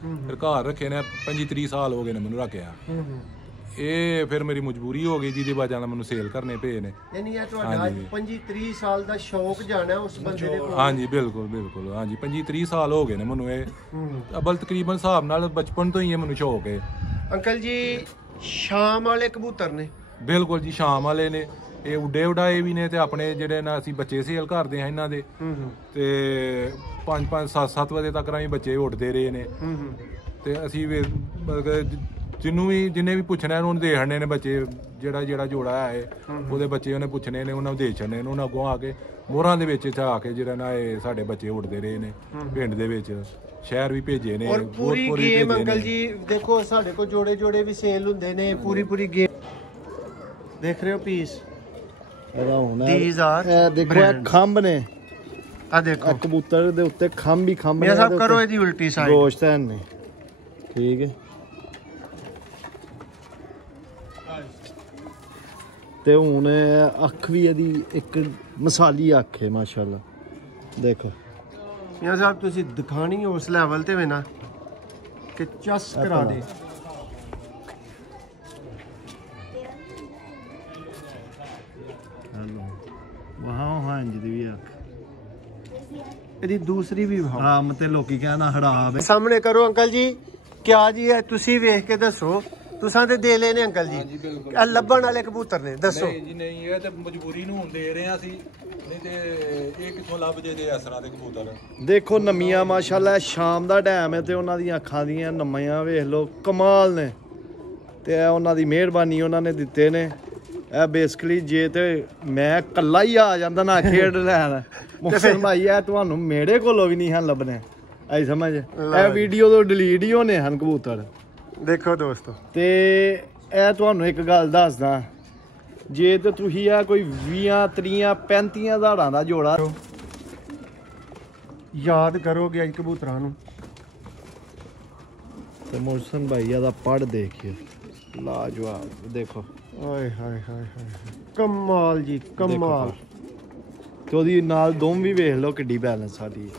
फिर घर रखे ने 25-30 साल हो गए ने मैनू रखिया। ਇਹ ਫਿਰ ਮੇਰੀ ਮਜਬੂਰੀ ਹੋ ਗਈ ਜਿਹਦੀ ਵਜ੍ਹਾ ਨਾਲ ਮੈਨੂੰ ਸੇਲ ਕਰਨੇ ਪਏ ਨੇ। ਯਾਨੀ ਇਹ ਤੁਹਾਡਾ 25-30 ਸਾਲ ਦਾ ਸ਼ੌਕ ਜਾਣਾ ਉਸ ਬੰਦੇ ਦੇ ਕੋਲ। ਹਾਂਜੀ ਬਿਲਕੁਲ ਬਿਲਕੁਲ ਹਾਂਜੀ 25-30 ਸਾਲ ਹੋ ਗਏ ਨੇ ਮੈਨੂੰ ਇਹ ਅਬਲ ਤਕਰੀਬਨ ਹਿਸਾਬ ਨਾਲ ਬਚਪਨ ਤੋਂ ਹੀ ਇਹ ਮੈਨੂੰ ਸ਼ੌਕ ਹੈ। ਅੰਕਲ ਜੀ ਸ਼ਾਮ ਵਾਲੇ ਕਬੂਤਰ ਨੇ? ਬਿਲਕੁਲ ਜੀ ਸ਼ਾਮ ਵਾਲੇ ਨੇ। ਇਹ ਉੱਡੇ ਉਡਾਏ ਵੀ ਨੇ ਤੇ ਆਪਣੇ ਜਿਹੜੇ ਨਾ ਅਸੀਂ ਬੱਚੇ ਸੇਲ ਕਰਦੇ ਹਾਂ ਇਹਨਾਂ ਦੇ ਤੇ 5-5 7-7 ਵਜੇ ਤੱਕ ਵੀ ਬੱਚੇ ਉੱਡਦੇ ਰਹੇ ਨੇ ਤੇ ਅਸੀਂ ਜਿੰਨੇ ਵੀ ਪੁੱਛਣਾ ਉਹਨੂੰ ਦੇ ਛੱਡਨੇ ਨੇ ਬੱਚੇ। ਜਿਹੜਾ ਜੋੜਾ ਹੈ ਉਹਦੇ ਬੱਚੇ ਉਹਨੇ ਪੁੱਛਣੇ ਨੇ ਉਹਨਾਂ ਨੂੰ ਦੇ ਛੱਡਨੇ ਨੇ। ਉਹਨਾਂ ਅੱਗੋਂ ਆ ਕੇ ਮੋਹਰਾਂ ਦੇ ਵਿੱਚ ਆ ਕੇ ਜਿਹੜਾ ਨਾ ਇਹ ਸਾਡੇ ਬੱਚੇ ਉੱਡਦੇ ਰਹੇ ਨੇ ਪਿੰਡ ਦੇ ਵਿੱਚ ਸ਼ਹਿਰ ਵੀ ਭੇਜੇ ਨੇ। ਔਰ ਪੂਰੀ ਗੇਮ ਅੰਕਲ ਜੀ ਦੇਖੋ ਸਾਡੇ ਕੋਲ ਜੋੜੇ ਵੀ ਸੇਲ ਹੁੰਦੇ ਨੇ ਪੂਰੀ ਗੇਮ ਦੇਖ ਰਹੇ ਹੋ ਪੀਸ। These are ਦੇਖੋ ਖੰਭ ਨੇ ਆ ਦੇਖੋ ਕਬੂਤਰ ਦੇ ਉੱਤੇ ਖੰਭ ਹੀ ਖੰਭ ਨੇ। ਸਭ ਕਰੋ ਇਹਦੀ ਉਲਟੀ ਸਾਈਡ ਗੋਸ਼ਤ ਨੇ ਠੀਕ ਹੈ। ਤੇ ਹੁਣ ਅੱਖ ਵੀ ਇਹਦੀ ਇੱਕ ਮਸਾਲੀ ਅੱਖ ਹੈ ਮਾਸ਼ਾਅੱਲਾ। ਦੇਖੋ ਮਿਆਂ ਸਾਹਿਬ ਤੁਸੀਂ ਦਿਖਾਣੀ ਉਸ ਲੈਵਲ ਤੇ ਵੇ ਨਾ ਕਿ ਚਸ ਕਰਾ ਦੇ। ਵਹਾਂ ਇੰਜ ਦੀ ਵੀ ਅੱਖ ਇਹਦੀ ਦੂਸਰੀ ਵੀ ਹਰਾਮ ਤੇ ਲੋਕੀ ਕਹਿੰਦਾ ਹਰਾਮ ਹੈ। ਸਾਹਮਣੇ ਕਰੋ ਅੰਕਲ ਜੀ ਕਿਆ ਜੀ ਹੈ ਤੁਸੀਂ ਵੇਖ ਕੇ ਦੱਸੋ। तुसां ते दे लेने अंकल जी आ लब्बण वाले कबूतर ने दसो। नहीं जी नहीं ये ते मजबूरी ਨੂੰ ਦੇ ਰਹੇ ਆ ਅਸੀਂ ਨਹੀਂ ਤੇ ਇਹ ਕਿੱਥੋਂ ਲੱਭ ਜੇ ਇਸ ਤਰ੍ਹਾਂ ਦੇ ਕਬੂਤਰ। ਦੇਖੋ ਨਮੀਆਂ ਮਾਸ਼ਾਅੱਲਾ ਸ਼ਾਮ ਦਾ ਟਾਈਮ ਹੈ ਤੇ ਉਹਨਾਂ ਦੀਆਂ ਅੱਖਾਂ ਦੀਆਂ ਨਮੀਆਂ ਵੇਖ ਲਓ ਕਮਾਲ ਨੇ ਤੇ ਇਹ ਉਹਨਾਂ ਦੀ ਮਿਹਰਬਾਨੀ ਉਹਨਾਂ ਨੇ ਦਿੱਤੇ ਨੇ। ਇਹ ਬੇਸਿਕਲੀ ਜੇ ਤੇ ਮੈਂ ਕੱਲਾ ਹੀ ਆ ਜਾਂਦਾ ਨਾ ਖੇਡ ਲੈਣ ਮੁਹਸਨ ਭਾਈ ਇਹ ਤੁਹਾਨੂੰ ਮੇਰੇ ਕੋਲੋਂ ਵੀ ਨਹੀਂ ਹਨ ਲੱਭਣੇ ਆਈ ਸਮਝ। ਇਹ ਵੀਡੀਓ ਤੋਂ ਡਿਲੀਟ ਹੀ ਹੋਣੇ ਹਨ ਕਬੂਤਰ। देखो दोस्तों ਤੇ ਇਹ ਤੁਹਾਨੂੰ ਇੱਕ ਗੱਲ ਦੱਸਦਾ ਜੇ ਤੇ ਤੁਸੀਂ ਆ ਕੋਈ 20-30-35 ਹਜ਼ਾਰਾਂ ਦਾ ਜੋੜਾ ਯਾਦ ਕਰੋਗੇ ਅੱਜ ਕਬੂਤਰਾਂ ਨੂੰ ਤੇ ਮੁਹਸਨ ਭਾਈ ਦਾ ਪੜ ਦੇਖਿਓ ਲਾਜਵਾਬ। ਦੇਖੋ ਓਏ ਹਾਏ ਹਾਏ ਹਾਏ ਕਮਾਲ ਜੀ ਕਮਾਲ। ਤੇ ਉਹਦੀ ਨਾਲ ਦੋਮ ਵੀ ਵੇਖ ਲਓ ਕਿੱਡੀ बैलेंस ਸਾਡੀ।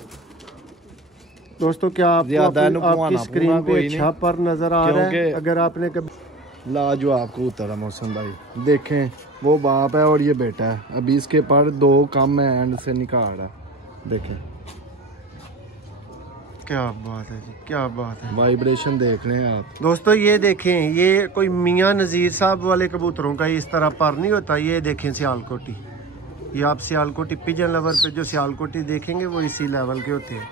दोस्तों क्या आपकी स्क्रीन पे अच्छा पर नजर आ रहा है अगर आपने कभी लाजवाब कबूतर है मोहसिन भाई देखें वो बाप है और ये बेटा है। अभी इसके पर 2 कम है एंड से निकाल रहा है देखें क्या बात है जी क्या बात है। वाइब्रेशन देख रहे हैं आप दोस्तों ये देखें ये कोई मियां नज़ीर साहब वाले कबूतरों का इस तरह पर नहीं होता। ये देखें सियालकोटी ये आप सियालकोटी पिजन लवर पे जो सियालकोटी देखेंगे वो इसी लेवल के होते हैं।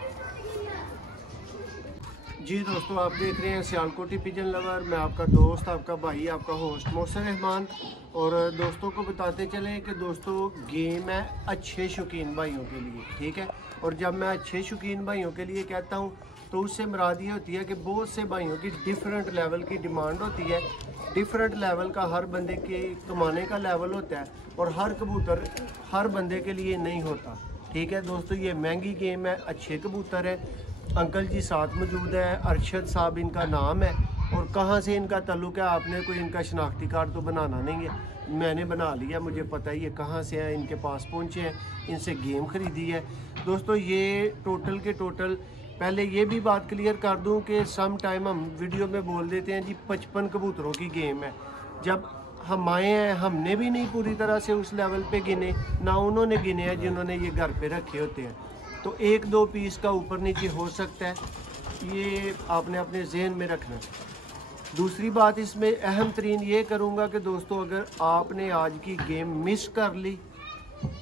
जी दोस्तों आप देख रहे हैं सियालकोटी पिजन लवर। मैं आपका दोस्त आपका भाई आपका होस्ट मोहसिन रहमान। और दोस्तों को बताते चले कि दोस्तों गेम है अच्छे शौकीन भाइयों के लिए ठीक है। और जब मैं अच्छे शौकीन भाइयों के लिए कहता हूँ तो उससे मुराद ये होती है कि बहुत से भाइयों की डिफरेंट लेवल की डिमांड होती है। डिफरेंट लेवल का हर बंदे के कमाने का लेवल होता है और हर कबूतर हर बंदे के लिए नहीं होता ठीक है। दोस्तों ये महंगी गेम है अच्छे कबूतर है। अंकल जी साथ मौजूद है अरशद साहब इनका नाम है। और कहाँ से इनका ताल्लुक़ है आपने कोई इनका शनाख्ती कार्ड तो बनाना नहीं है मैंने बना लिया मुझे पता ही है कहाँ से है इनके पास पहुँचे हैं इनसे गेम ख़रीदी है। दोस्तों ये टोटल के टोटल पहले ये भी बात क्लियर कर दूँ कि सम टाइम हम वीडियो में बोल देते हैं जी 55 कबूतरों की गेम है। जब हम आए हैं हमने भी नहीं पूरी तरह से उस लेवल पे गिने ना उन्होंने गिने हैं जिन्होंने ये घर पे रखे होते हैं। तो 1-2 पीस का ऊपर नीचे हो सकता है ये आपने अपने जहन में रखना। दूसरी बात इसमें अहम तरीन ये करूँगा कि दोस्तों अगर आपने आज की गेम मिस कर ली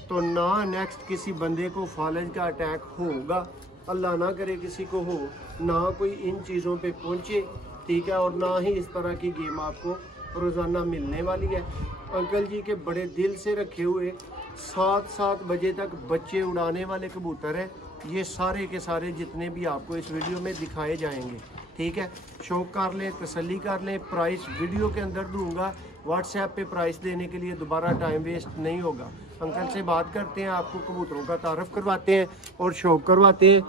तो ना नेक्स्ट किसी बंदे को फालज का अटैक होगा अल्लाह ना करे किसी को हो ना कोई इन चीज़ों पे पहुँचे ठीक है। और ना ही इस तरह की गेम आपको रोज़ाना मिलने वाली है। अंकल जी के बड़े दिल से रखे हुए 7 बजे तक बच्चे उड़ाने वाले कबूतर हैं ये सारे के सारे जितने भी आपको इस वीडियो में दिखाए जाएंगे ठीक है। शौक कर लें तसल्ली कर लें। प्राइस वीडियो के अंदर दूंगा व्हाट्सएप पे प्राइस देने के लिए दोबारा टाइम वेस्ट नहीं होगा। अंकल से बात करते हैं आपको कबूतरों का तारफ़ करवाते हैं और शौक करवाते हैं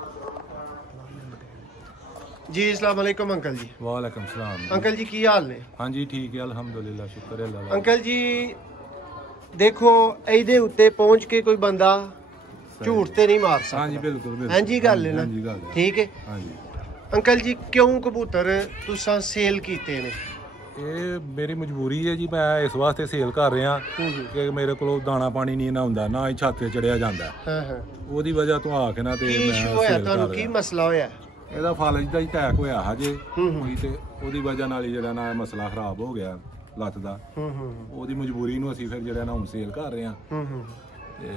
जी। अस्सलाम वालेकुम अंकल जी। वालेकुम सलाम अंकल जी की हाल ने? हाँ जी ठीक है अल्हम्दुलिल्लाह शुक्र है अल्लाह। अंकल जी देखो ਇਹਦੇ ਉੱਤੇ ਪਹੁੰਚ ਕੇ ਕੋਈ ਬੰਦਾ ਝੂਠ ਤੇ ਨਹੀਂ ਮਾਰ ਸਕਦਾ। हाँ जी बिल्कुल हाँ जी गल है ना ठीक है। हाँ जी ਅੰਕਲ ਜੀ ਕਿਉਂ ਕਬੂਤਰ ਤੁਸੀਂ ਸੇਲ ਕੀਤੇ ਨੇ? ਇਹ ਮੇਰੀ ਮਜਬੂਰੀ ਹੈ ਜੀ, ਮੈਂ ਇਸ ਵਾਸਤੇ ਸੇਲ ਕਰ ਰਿਹਾ ਕਿ ਮੇਰੇ ਕੋਲ ਦਾਣਾ ਪਾਣੀ ਨਹੀਂ ਨਾ ਹੁੰਦਾ, ਨਾ ਹੀ ਛੱਤ ਤੇ ਚੜਿਆ ਜਾਂਦਾ। ਹਾਂ ਉਹਦੀ ਵਜ੍ਹਾ ਤੋਂ ਆ ਕੇ ਨਾ ਤੇ ਕੀ ਮੈਂ ਇਸ਼ੂ ਹੋਇਆ ਸੇਲ ਕਰ ਤੁਹਾਨੂੰ? ਕੀ ਰਿਹਾ। ਮਸਲਾ ਹੋਇਆ? ਇਹਦਾ ਫਾਲਜ ਦਾ ਹੀ ਅਟੈਕ ਹੋਇਆ ਹਜੇ ਕੋਈ, ਤੇ ਉਹਦੀ ਵਜ੍ਹਾ ਨਾਲ ਹੀ ਜਿਹੜਾ ਨਾ ਮਸਲਾ ਖਰਾਬ ਹੋ ਗਿਆ ਲੱਤ ਦਾ। ਉਹਦੀ ਮਜਬੂਰੀ ਨੂੰ ਅਸੀਂ ਫਿਰ ਜਿਹੜਾ ਨਾ ਹੁਣ ਸੇਲ ਕਰ ਰਹੇ ਹਾਂ। ਤੇ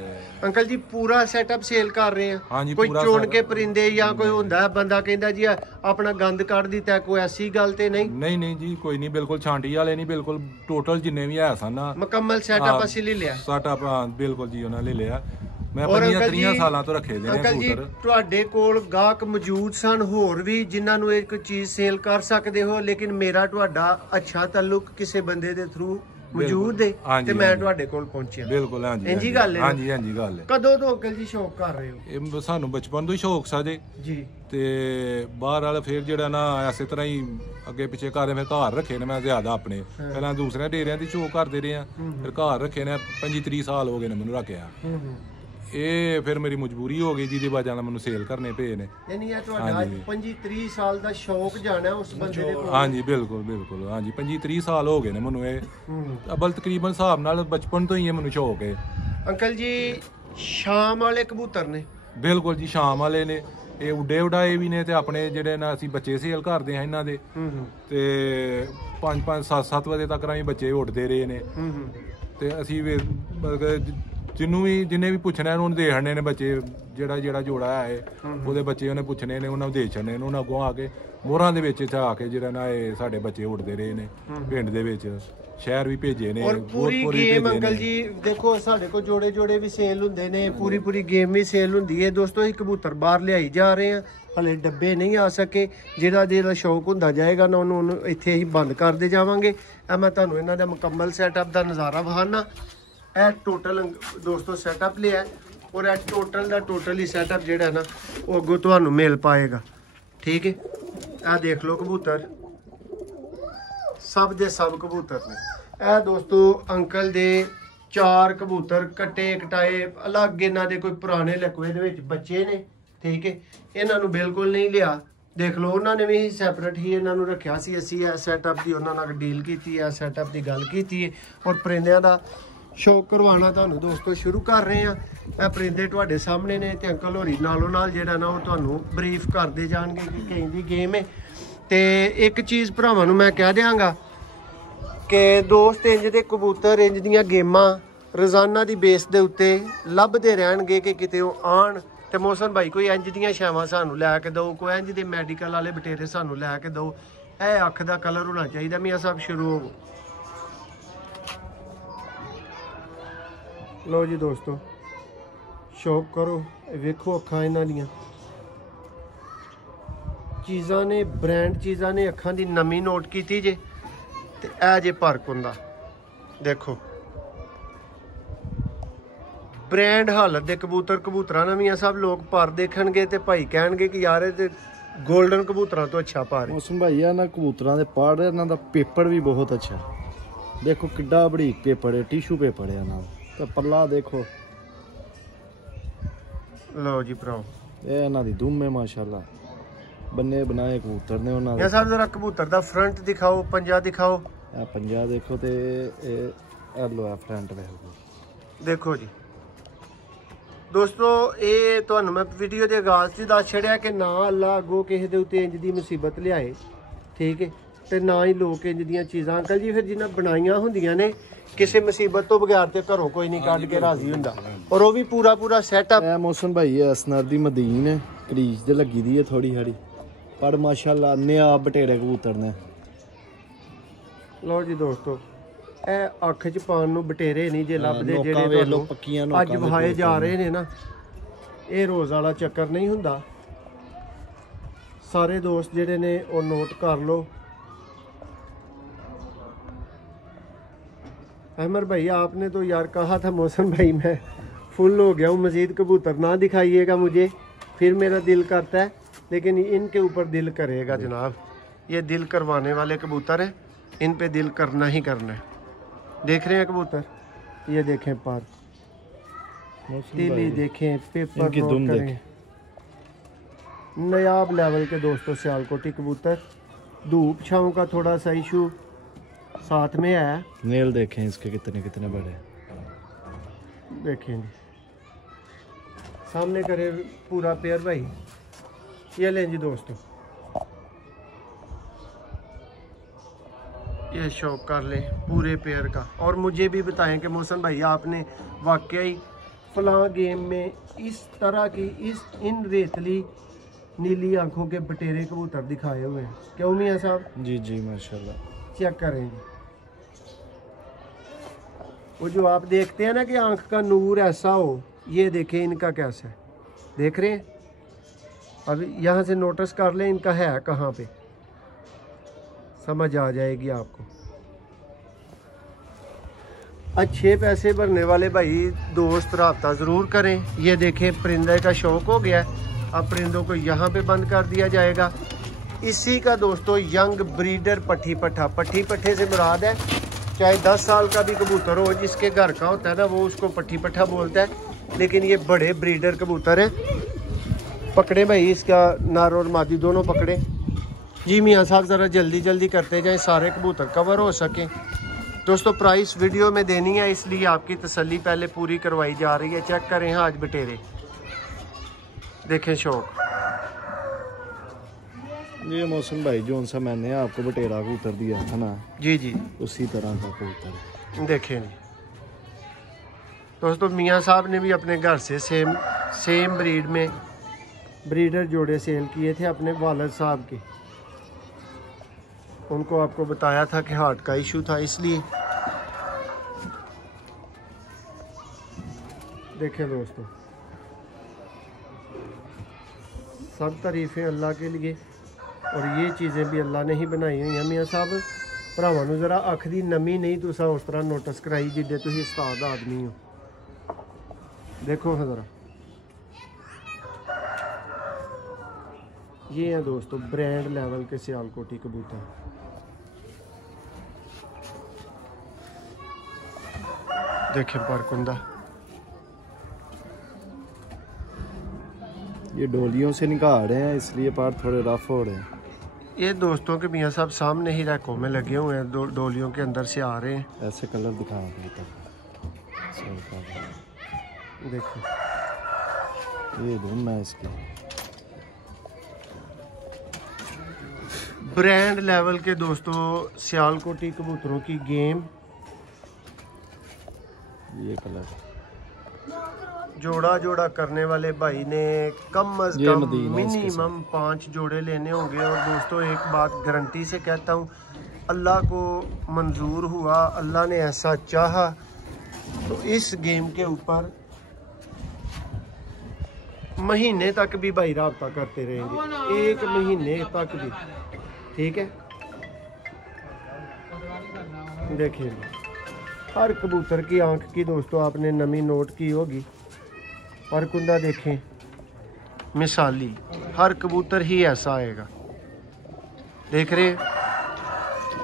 ਅੰਕਲ ਜੀ ਪੂਰਾ ਸੈਟਅਪ ਸੇਲ ਕਰ ਰਹੇ ਆ? ਹਾਂਜੀ, ਕੋਈ ਪੂਰਾ ਚੋਣ setup। ਕੇ ਪਰਿੰਦੇ ਜਾਂ ਕੋਈ ਹੁੰਦਾ ਬੰਦਾ ਕਹਿੰਦਾ ਜੀ ਆਪਣਾ ਗੰਦ ਕੱਢ ਦਿੱਤਾ, ਕੋਈ ਐਸੀ ਗੱਲ ਤੇ ਨਹੀਂ? ਨਹੀਂ ਜੀ, ਕੋਈ ਨਹੀਂ, ਬਿਲਕੁਲ ਛਾਂਟੀ ਵਾਲੇ ਨਹੀਂ, ਬਿਲਕੁਲ ਟੋਟਲ ਜਿੰਨੇ ਵੀ ਹੈ ਸਨ ਨਾ ਮੁਕੰਮਲ ਸੈਟਅਪ ਅਸੀਂ ਲੈ ਲਿਆ। ਸੈਟਅਪ ਬਿਲਕੁਲ ਜੀ ਉਹਨਾਂ ਲੈ ਲਿਆ। ਮੈਂ ਔਰ 25-30 ਸਾਲਾਂ ਤੋਂ ਰੱਖੇ ਦੇ ਨੇ ਅੰਕਲ ਜੀ ਕਬੂਤਰ। ਤੁਹਾਡੇ ਕੋਲ ਗਾਹਕ ਮੌਜੂਦ ਸਨ ਹੋਰ ਵੀ ਜਿਨ੍ਹਾਂ ਨੂੰ ਇੱਕ ਚੀਜ਼ ਸੇਲ ਕਰ ਸਕਦੇ ਹੋ, ਲੇਕਿਨ ਮੇਰਾ ਤੁਹਾਡਾ ਅੱਛਾ ਤਾਲੁਕ ਕਿਸੇ ਬੰਦੇ ਦੇ ਥਰੂ ਮੌਜੂਦ ਹੈ ਹਾਂਜੀ, ਤੇ ਮੈਂ ਹਾਂਜੀ। ਤੁਹਾਡੇ ਕੋਲ ਪਹੁੰਚਿਆ। ਬਿਲਕੁਲ ਹਾਂਜੀ ਇੰਜੀ ਗੱਲ ਹੈ? ਹਾਂਜੀ ਗੱਲ ਹੈ। ਕਦੋਂ ਤੋਂ ਅੰਕਲ ਜੀ ਸ਼ੌਕ ਕਰ ਰਹੇ ਹੋ? ਇਹ ਸਾਨੂੰ ਬਚਪਨ ਤੋਂ ਹੀ ਸ਼ੌਕ ਸਾ ਜੀ। ਤੇ ਬਾਹਰ ਵਾਲਾ ਫਿਰ ਜਿਹੜਾ ਨਾ ਐਸੇ ਤਰ੍ਹਾਂ ਹੀ ਅੱਗੇ ਪਿੱਛੇ ਘਰ ਫਿਰ ਘਰ ਰੱਖੇ ਨੇ ਮੈਂ ਜ਼ਿਆਦਾ ਆਪਣੇ। ਪਹਿਲਾਂ ਦੂਸਰਿਆਂ ਡੇਰਿਆਂ ਦੀ ਸ਼ੌਕ ਕਰਦੇ ਰਹੇ ਆ, ਫਿਰ ਘਰ ਰੱਖੇ ਨੇ 25-30 ਸਾਲ ਹੋ ਗਏ ਨੇ ਮੈਨੂੰ ਰੱਖਿਆ। ਇਹ ਫਿਰ ਮੇਰੀ ਮਜਬੂਰੀ ਹੋ ਗਈ ਜਿਹਦੀ ਵਜ੍ਹਾ ਨਾਲ ਮੈਨੂੰ ਸੇਲ ਕਰਨੇ ਪਏ ਨੇ। ਯਾਨੀ ਇਹ ਤੁਹਾਡਾ 25-30 ਸਾਲ ਦਾ ਸ਼ੌਕ ਜਾਣਾ ਉਸ ਬੰਦੇ ਦੇ ਕੋਲ? ਹਾਂਜੀ ਬਿਲਕੁਲ ਹਾਂਜੀ 25-30 ਸਾਲ ਹੋ ਗਏ ਨੇ ਮੈਨੂੰ ਇਹ। ਅਬਲ ਤਕਰੀਬਨ ਹਿਸਾਬ ਨਾਲ ਬਚਪਨ ਤੋਂ ਹੀ ਇਹ ਮੈਨੂੰ ਸ਼ੌਕ ਹੈ। ਅੰਕਲ ਜੀ ਸ਼ਾਮ ਵਾਲੇ ਕਬੂਤਰ ਨੇ? ਬਿਲਕੁਲ ਜੀ, ਸ਼ਾਮ ਵਾਲੇ ਨੇ। ਇਹ ਉੱਡੇ ਉਡਾਏ ਵੀ ਨੇ ਤੇ ਆਪਣੇ ਜਿਹੜੇ ਨਾ ਅਸੀਂ ਬੱਚੇ ਸੇਲ ਕਰਦੇ ਆ ਇਹਨਾਂ ਦੇ। ਤੇ 5-5 7-7 ਵਜੇ ਤੱਕ ਅਸੀਂ ਬੱਚੇ ਉੱਡਦੇ ਰਹੇ ਨੇ। ਤੇ ਅਸੀਂ ਜਿੰਨੇ ਵੀ ਪੁੱਛਣਾ ਉਹਨੂੰ ਦੇ ਛੱਡਨੇ ਨੇ ਬੱਚੇ। ਜਿਹੜਾ ਜੋੜਾ ਹੈ ਉਹਦੇ ਬੱਚੇ ਉਹਨੇ ਪੁੱਛਣੇ ਨੇ, ਉਹਨਾਂ ਨੂੰ ਦੇ ਛੱਡਨੇ ਨੇ। ਉਹਨਾਂ ਅੱਗੋਂ ਆ ਕੇ ਮੋਹਰਾਂ ਦੇ ਵਿੱਚ ਆ ਕੇ ਜਿਹੜਾ ਨਾ ਇਹ ਸਾਡੇ ਬੱਚੇ ਉੱਡਦੇ ਰਹੇ ਨੇ ਪਿੰਡ ਦੇ ਵਿੱਚ, ਸ਼ਹਿਰ ਵੀ ਭੇਜੇ ਨੇ। ਔਰ ਪੂਰੀ ਗੇਮ ਅੰਕਲ ਜੀ ਦੇਖੋ ਸਾਡੇ ਕੋਲ ਜੋੜੇ ਵੀ ਸੇਲ ਹੁੰਦੇ ਨੇ, ਪੂਰੀ ਗੇਮ ਵੀ ਸੇਲ ਹੁੰਦੀ ਹੈ। ਦੋਸਤੋ ਇਹ ਕਬੂਤਰ ਬਾਹਰ ਲਿਆਈ ਜਾ ਰਹੇ ਆ, ਹਲੇ ਡੱਬੇ ਨਹੀਂ ਆ ਸਕੇ। ਜਿਹੜਾ ਸ਼ੌਕ ਹੁੰਦਾ ਜਾਏਗਾ ਨਾ ਉਹਨੂੰ ਇੱਥੇ ਹੀ ਬੰਦ ਕਰਦੇ ਜਾਵਾਂਗੇ। ਮੈਂ ਤੁਹਾਨੂੰ ਇਹਨਾਂ ਦਾ ਮੁਕੰਮਲ ਸੈਟਅਪ ਦਾ ਨਜ਼ਾਰਾ ਵਿਖਾਣਾ। ਇਹ ਟੋਟਲ ਦੋਸਤੋ ਸੈਟਅਪ ਲਿਆ ਔਰ ਇਹ ਟੋਟਲ ਹੀ ਸੈਟਅਪ ਜਿਹੜਾ ਨਾ ਉਹ ਅੱਗੋਂ ਤੁਹਾਨੂੰ ਮਿਲ ਪਾਏਗਾ। ਠੀਕ ਹੈ, ਇਹ ਦੇਖ ਲਓ ਕਬੂਤਰ, ਸਭ ਦੇ ਸਭ ਕਬੂਤਰ ਨੇ। ਇਹ ਦੋਸਤੋ ਅੰਕਲ ਦੇ 4 ਕਬੂਤਰ ਕੱਟੇ ਕਟਾਏ ਅਲੱਗ, ਇਹਨਾਂ ਦੇ ਕੋਈ ਪੁਰਾਣੇ ਲਕਵੇ ਦੇ ਵਿੱਚ ਬੱਚੇ ਨੇ। ਠੀਕ ਹੈ, ਇਹਨਾਂ ਨੂੰ ਬਿਲਕੁਲ ਨਹੀਂ ਲਿਆ। ਦੇਖ ਲਓ ਉਹਨਾਂ ਨੇ ਵੀ ਸੈਪਰੇਟ ਹੀ ਇਹਨਾਂ ਨੂੰ ਰੱਖਿਆ ਸੀ। ਅਸੀਂ ਇਹ ਸੈਟਅਪ ਦੀ ਉਹਨਾਂ ਨਾਲ ਡੀਲ ਕੀਤੀ ਹੈ, ਸੈਟਅਪ ਦੀ ਗੱਲ ਕੀਤੀ ਹੈ ਔਰ ਪਰਿੰਦਿਆਂ ਦਾ ਸ਼ੌਕ ਕਰਵਾਉਣਾ ਤੁਹਾਨੂੰ ਦੋਸਤੋ ਸ਼ੁਰੂ ਕਰ ਰਹੇ ਆ। ਇਹ ਪਰਿੰਦੇ ਤੁਹਾਡੇ ਸਾਹਮਣੇ ਨੇ ਤੇ ਅੰਕਲ ਹੋਰੀ ਨਾਲੋਂ ਨਾਲ ਜਿਹੜਾ ਨਾ ਉਹ ਤੁਹਾਨੂੰ ਬਰੀਫ ਕਰਦੇ ਜਾਣਗੇ ਕਿ ਕਿੰਨੀ ਦੀ ਗੇਮ ਹੈ। ਤੇ ਇੱਕ ਚੀਜ਼ ਭਰਾਵਾਂ ਨੂੰ ਮੈਂ ਕਹਿ ਦਿਆਂਗਾ ਕਿ ਦੋਸਤ ਇੰਜ ਦੇ ਕਬੂਤਰ, ਇੰਜ ਦੀਆਂ ਗੇਮਾਂ ਰੋਜ਼ਾਨਾ ਦੀ ਬੇਸ ਦੇ ਉੱਤੇ ਲੱਭਦੇ ਰਹਿਣਗੇ ਕਿ ਕਿਤੇ ਉਹ ਆਣ। ਤੇ ਮੋਹਸਨ ਭਾਈ ਕੋਈ ਇੰਜ ਦੀਆਂ ਛਾਵਾਂ ਸਾਨੂੰ ਲੈ ਕੇ ਦਿਓ, ਕੋਈ ਇੰਜ ਦੇ ਮੈਡੀਕਲ ਵਾਲੇ ਬਟੇਰੇ ਸਾਨੂੰ ਲੈ ਕੇ ਦਿਓ। ਇਹ ਅੱਖ ਦਾ ਕਲਰ ਹੋਣਾ ਚਾਹੀਦਾ। ਮੀਆਂ ਸਾਹਿਬ ਸ਼ੁਰੂ ਹੋ। ਲੋ ਜੀ ਦੋਸਤੋ ਸ਼ੌਕ ਕਰੋ, ਵੇਖੋ ਅੱਖਾਂ ਇਹਨਾਂ ਦੀਆਂ ਚੀਜ਼ਾਂ ਨੇ, ਬ੍ਰਾਂਡ ਚੀਜ਼ਾਂ ਨੇ। ਅੱਖਾਂ ਦੀ ਨਮੀ ਨੋਟ ਕੀਤੀ ਜੇ ਤੇ ਇਹ ਜੇ ਭਰਕ ਹੁੰਦਾ ਦੇਖੋ। ਬ੍ਰਾਂਡ ਹਾਲਤ ਦੇ ਕਬੂਤਰਾਂ ਨਵੀਆਂ ਸਭ ਲੋਕ ਪਰ ਦੇਖਣਗੇ ਤੇ ਭਾਈ ਕਹਿਣਗੇ ਕਿ ਯਾਰ ਇਹ ਤੇ 골ਡਨ ਕਬੂਤਰਾਂ ਤੋਂ ਅੱਛਾ ਪਾ ਰਹੇ। ਮੌਸਮ ਭਾਈ ਆ ਨਾ ਕਬੂਤਰਾਂ ਦੇ ਪਾੜ, ਇਹਨਾਂ ਦਾ ਪੇਪਰ ਵੀ ਬਹੁਤ ਅੱਛਾ। ਦੇਖੋ ਕਿੱਡਾ ਬਰੀਕ ਪੇਪਰ ਹੈ, ਟਿਸ਼ੂ ਪੇਪਰ ਹੈ ਨਾਲ। ਤੇ ਪੱਲਾ ਦੇਖੋ। ਲਓ ਜੀ ਭਰਾ, ਇਹ ਇਹਨਾਂ ਦੀ ਦੁਮ ਹੈ ਮਾਸ਼ਾਅੱਲਾ। ਬੰਨੇ ਬਣਾਏ ਕਬੂਤਰ ਨੇ ਉਹਨਾਂ ਦੇ। ਇਹ ਸਾਹਿਬ ਜ਼ਰਾ ਕਬੂਤਰ ਦਾ ਫਰੰਟ ਦਿਖਾਓ, ਪੰਜਾ ਦਿਖਾਓ। ਇਹ ਪੰਜਾ ਦੇਖੋ ਤੇ ਇਹ ਲੋ ਆ ਫਰੰਟ ਦੇਖੋ ਜੀ ਦੋਸਤੋ। ਇਹ ਤੁਹਾਨੂੰ ਮੈਂ ਵੀਡੀਓ ਦੇ ਆਗਾਜ਼ 'ਚ ਦੱਸ ਛੜਿਆ ਕਿ ਨਾ ਅੱਲਾ ਅੱਗੋਂ ਕਿਸੇ ਦੇ ਉੱਤੇ ਇੰਜ ਦੀ ਮੁਸੀਬਤ ਲਿਆਏ। ਠੀਕ ਹੈ, ਤੇ ਨਾ ਹੀ ਲੋਕ ਇੰਜ ਦੀਆਂ ਚੀਜ਼ਾਂ ਅੰਕਲ ਜੀ ਫਿਰ ਜਿਨ੍ਹਾਂ ਬਣਾਈਆਂ ਹੁੰਦੀਆਂ ਨੇ ਕਿਸੇ ਮੁਸੀਬਤ ਤੋਂ ਬਗੈਰ ਤੇ ਘਰੋਂ ਕੋਈ ਨਹੀਂ ਕੱਢ ਕੇ ਰਾਜ਼ੀ ਹੁੰਦਾ। ਔਰ ਉਹ ਵੀ ਪੂਰਾ ਸੈਟਅਪ। ਇਹ ਮੌਸਮ ਭਾਈ ਹੈ ਅਸਨਰ ਦੀ ਮਦੀਨ ਹੈ, ਕਰੀਜ ਤੇ ਲੱਗੀ ਦੀ ਹੈ ਥੋੜੀ ਹਾੜੀ, ਪਰ ਮਾਸ਼ਾਅੱਲਾ ਨਿਆਬ ਬਟੇਰੇ ਕਬੂਤਰ ਨੇ। ਲਓ ਜੀ ਦੋਸਤੋ ਇਹ ਅੱਖ 'ਚ ਪਾਉਣ ਨੂੰ ਬਟੇਰੇ ਨਹੀਂ ਜੇ ਲੱਭਦੇ ਜਿਹੜੇ ਪੱਕੀਆਂ ਤੁਹਾਨੂੰ ਅੱਜ ਵਹਾਏ ਜਾ ਰਹੇ ਨੇ ਨਾ। ਇਹ ਰੋਜ਼ ਵਾਲਾ ਚੱਕਰ ਨਹੀਂ ਹੁੰਦਾ। ਸਾਰੇ ਦੋਸਤ ਜਿਹੜੇ ਨੇ ਉਹ ਨੋਟ ਕਰ ਲਓ। अमर भाई आपने तो यार कहा था मौसम भाई मैं फुल हो गया हूँ, मज़ीद कबूतर ना दिखाइएगा मुझे, फिर मेरा दिल करता है, लेकिन इनके ऊपर दिल करेगा जनाब। ये दिल करवाने वाले कबूतर हैं, इन पे दिल करना ही करना है। देख रहे हैं कबूतर, ये देखें पर तिली देखें, पेपर नोट करें। नायाब लेवल के दोस्तों सियालकोटी कबूतर। धूप छाँव का थोड़ा सा इशू साथ में है। नेल देखें इसके कितने कितने बड़े, देखेंगे सामने करे पूरा पेयर भाई। ये लें जी दोस्तों, ये शौक कर ले पूरे पेयर का। और मुझे भी बताएं कि मोहसन भाई आपने वाकई फलां गेम में इस तरह की इन रेतली नीली आंखों के बटेरे कबूतर दिखाए हुए हैं, क्यों मियां साहब? जी जी माशाल्लाह। चेक करेंगे वो जो आप देखते हैं ना कि आंख का नूर ऐसा हो, ये देखें इनका कैसा है, देख रहे हैं? अब यहाँ से नोटिस कर लें इनका है कहाँ पे, समझ आ जाएगी आपको। अच्छे पैसे भरने वाले भाई दोस्त रब्ता ज़रूर करें। ये देखें परिंदे का शौक हो गया, अब परिंदों को यहाँ पे बंद कर दिया जाएगा। इसी का दोस्तों यंग ब्रीडर पट्ठी पट्ठा, पट्ठी पट्ठे से मुराद है चाहे 10 साल का भी कबूतर हो, जिसके घर का होता है ना वो उसको पट्ठी पट्ठा बोलता है, लेकिन ये बड़े ब्रीडर कबूतर हैं। पकड़े भाई इसका नर और मादी दोनों पकड़े। जी मियाँ साहब ज़रा जल्दी जल्दी करते जाएं, सारे कबूतर कवर हो सकें। दोस्तों प्राइस वीडियो में देनी है, इसलिए आपकी तसल्ली पहले पूरी करवाई जा रही है। चेक करें आज बटेरे, देखें शौक। ये मौसम भाई जो सा मैंने आपको बटेरा कबूतर दिया था ना, जी जी उसी तरह का कबूतर देखें दोस्तों। मियाँ साहब ने भी अपने घर से सेम ब्रीड में ब्रीडर जोड़े सेल किए थे अपने वालिद साहब के। उनको आपको बताया था कि हार्ट का इशू था, इसलिए। देखें दोस्तों, सब तारीफें अल्लाह के लिए, और ये चीज़ें भी अल्लाह ने ही बनाई हुई हैं। मियाँ साहब भरावां नूं जरा अख दी नमी नहीं तुसा उस तरह नोटिस कराई जिद्दे तुसीं उस्ताद आदमी हो। देखो हाँ ज़रा, ये हैं दोस्तों ब्रांड लेवल के सियालकोटी कबूतर। देखें परकुंदा, ये डोलियों से निकाल रहे हैं इसलिए पार थोड़े रफ हो रहे हैं। ये दोस्तों के मियाँ साहब सामने ही रैकों में लगे हुए हैं, डोलियों के अंदर से आ रहे हैं। ऐसे कलर दिखाओ देखो ये दूँ मैं इसकी। ब्रांड लेवल के दोस्तों सियालकोटी कबूतरों की गेम। ये कलर जोड़ा जोड़ा करने वाले भाई ने कम अज कम मिनिमम 5 जोड़े लेने होंगे। और दोस्तों एक बात गारंटी से कहता हूँ, अल्लाह को मंजूर हुआ, अल्लाह ने ऐसा चाहा तो इस गेम के ऊपर महीने तक भी भाई राब्ता करते रहेंगे, 1 महीने तक भी, ठीक है। देखिए हर कबूतर की आंख की दोस्तों आपने नमी नोट की होगी। और कुंदा देखें मिसाली, हर कबूतर ही ऐसा आएगा, देख रहे।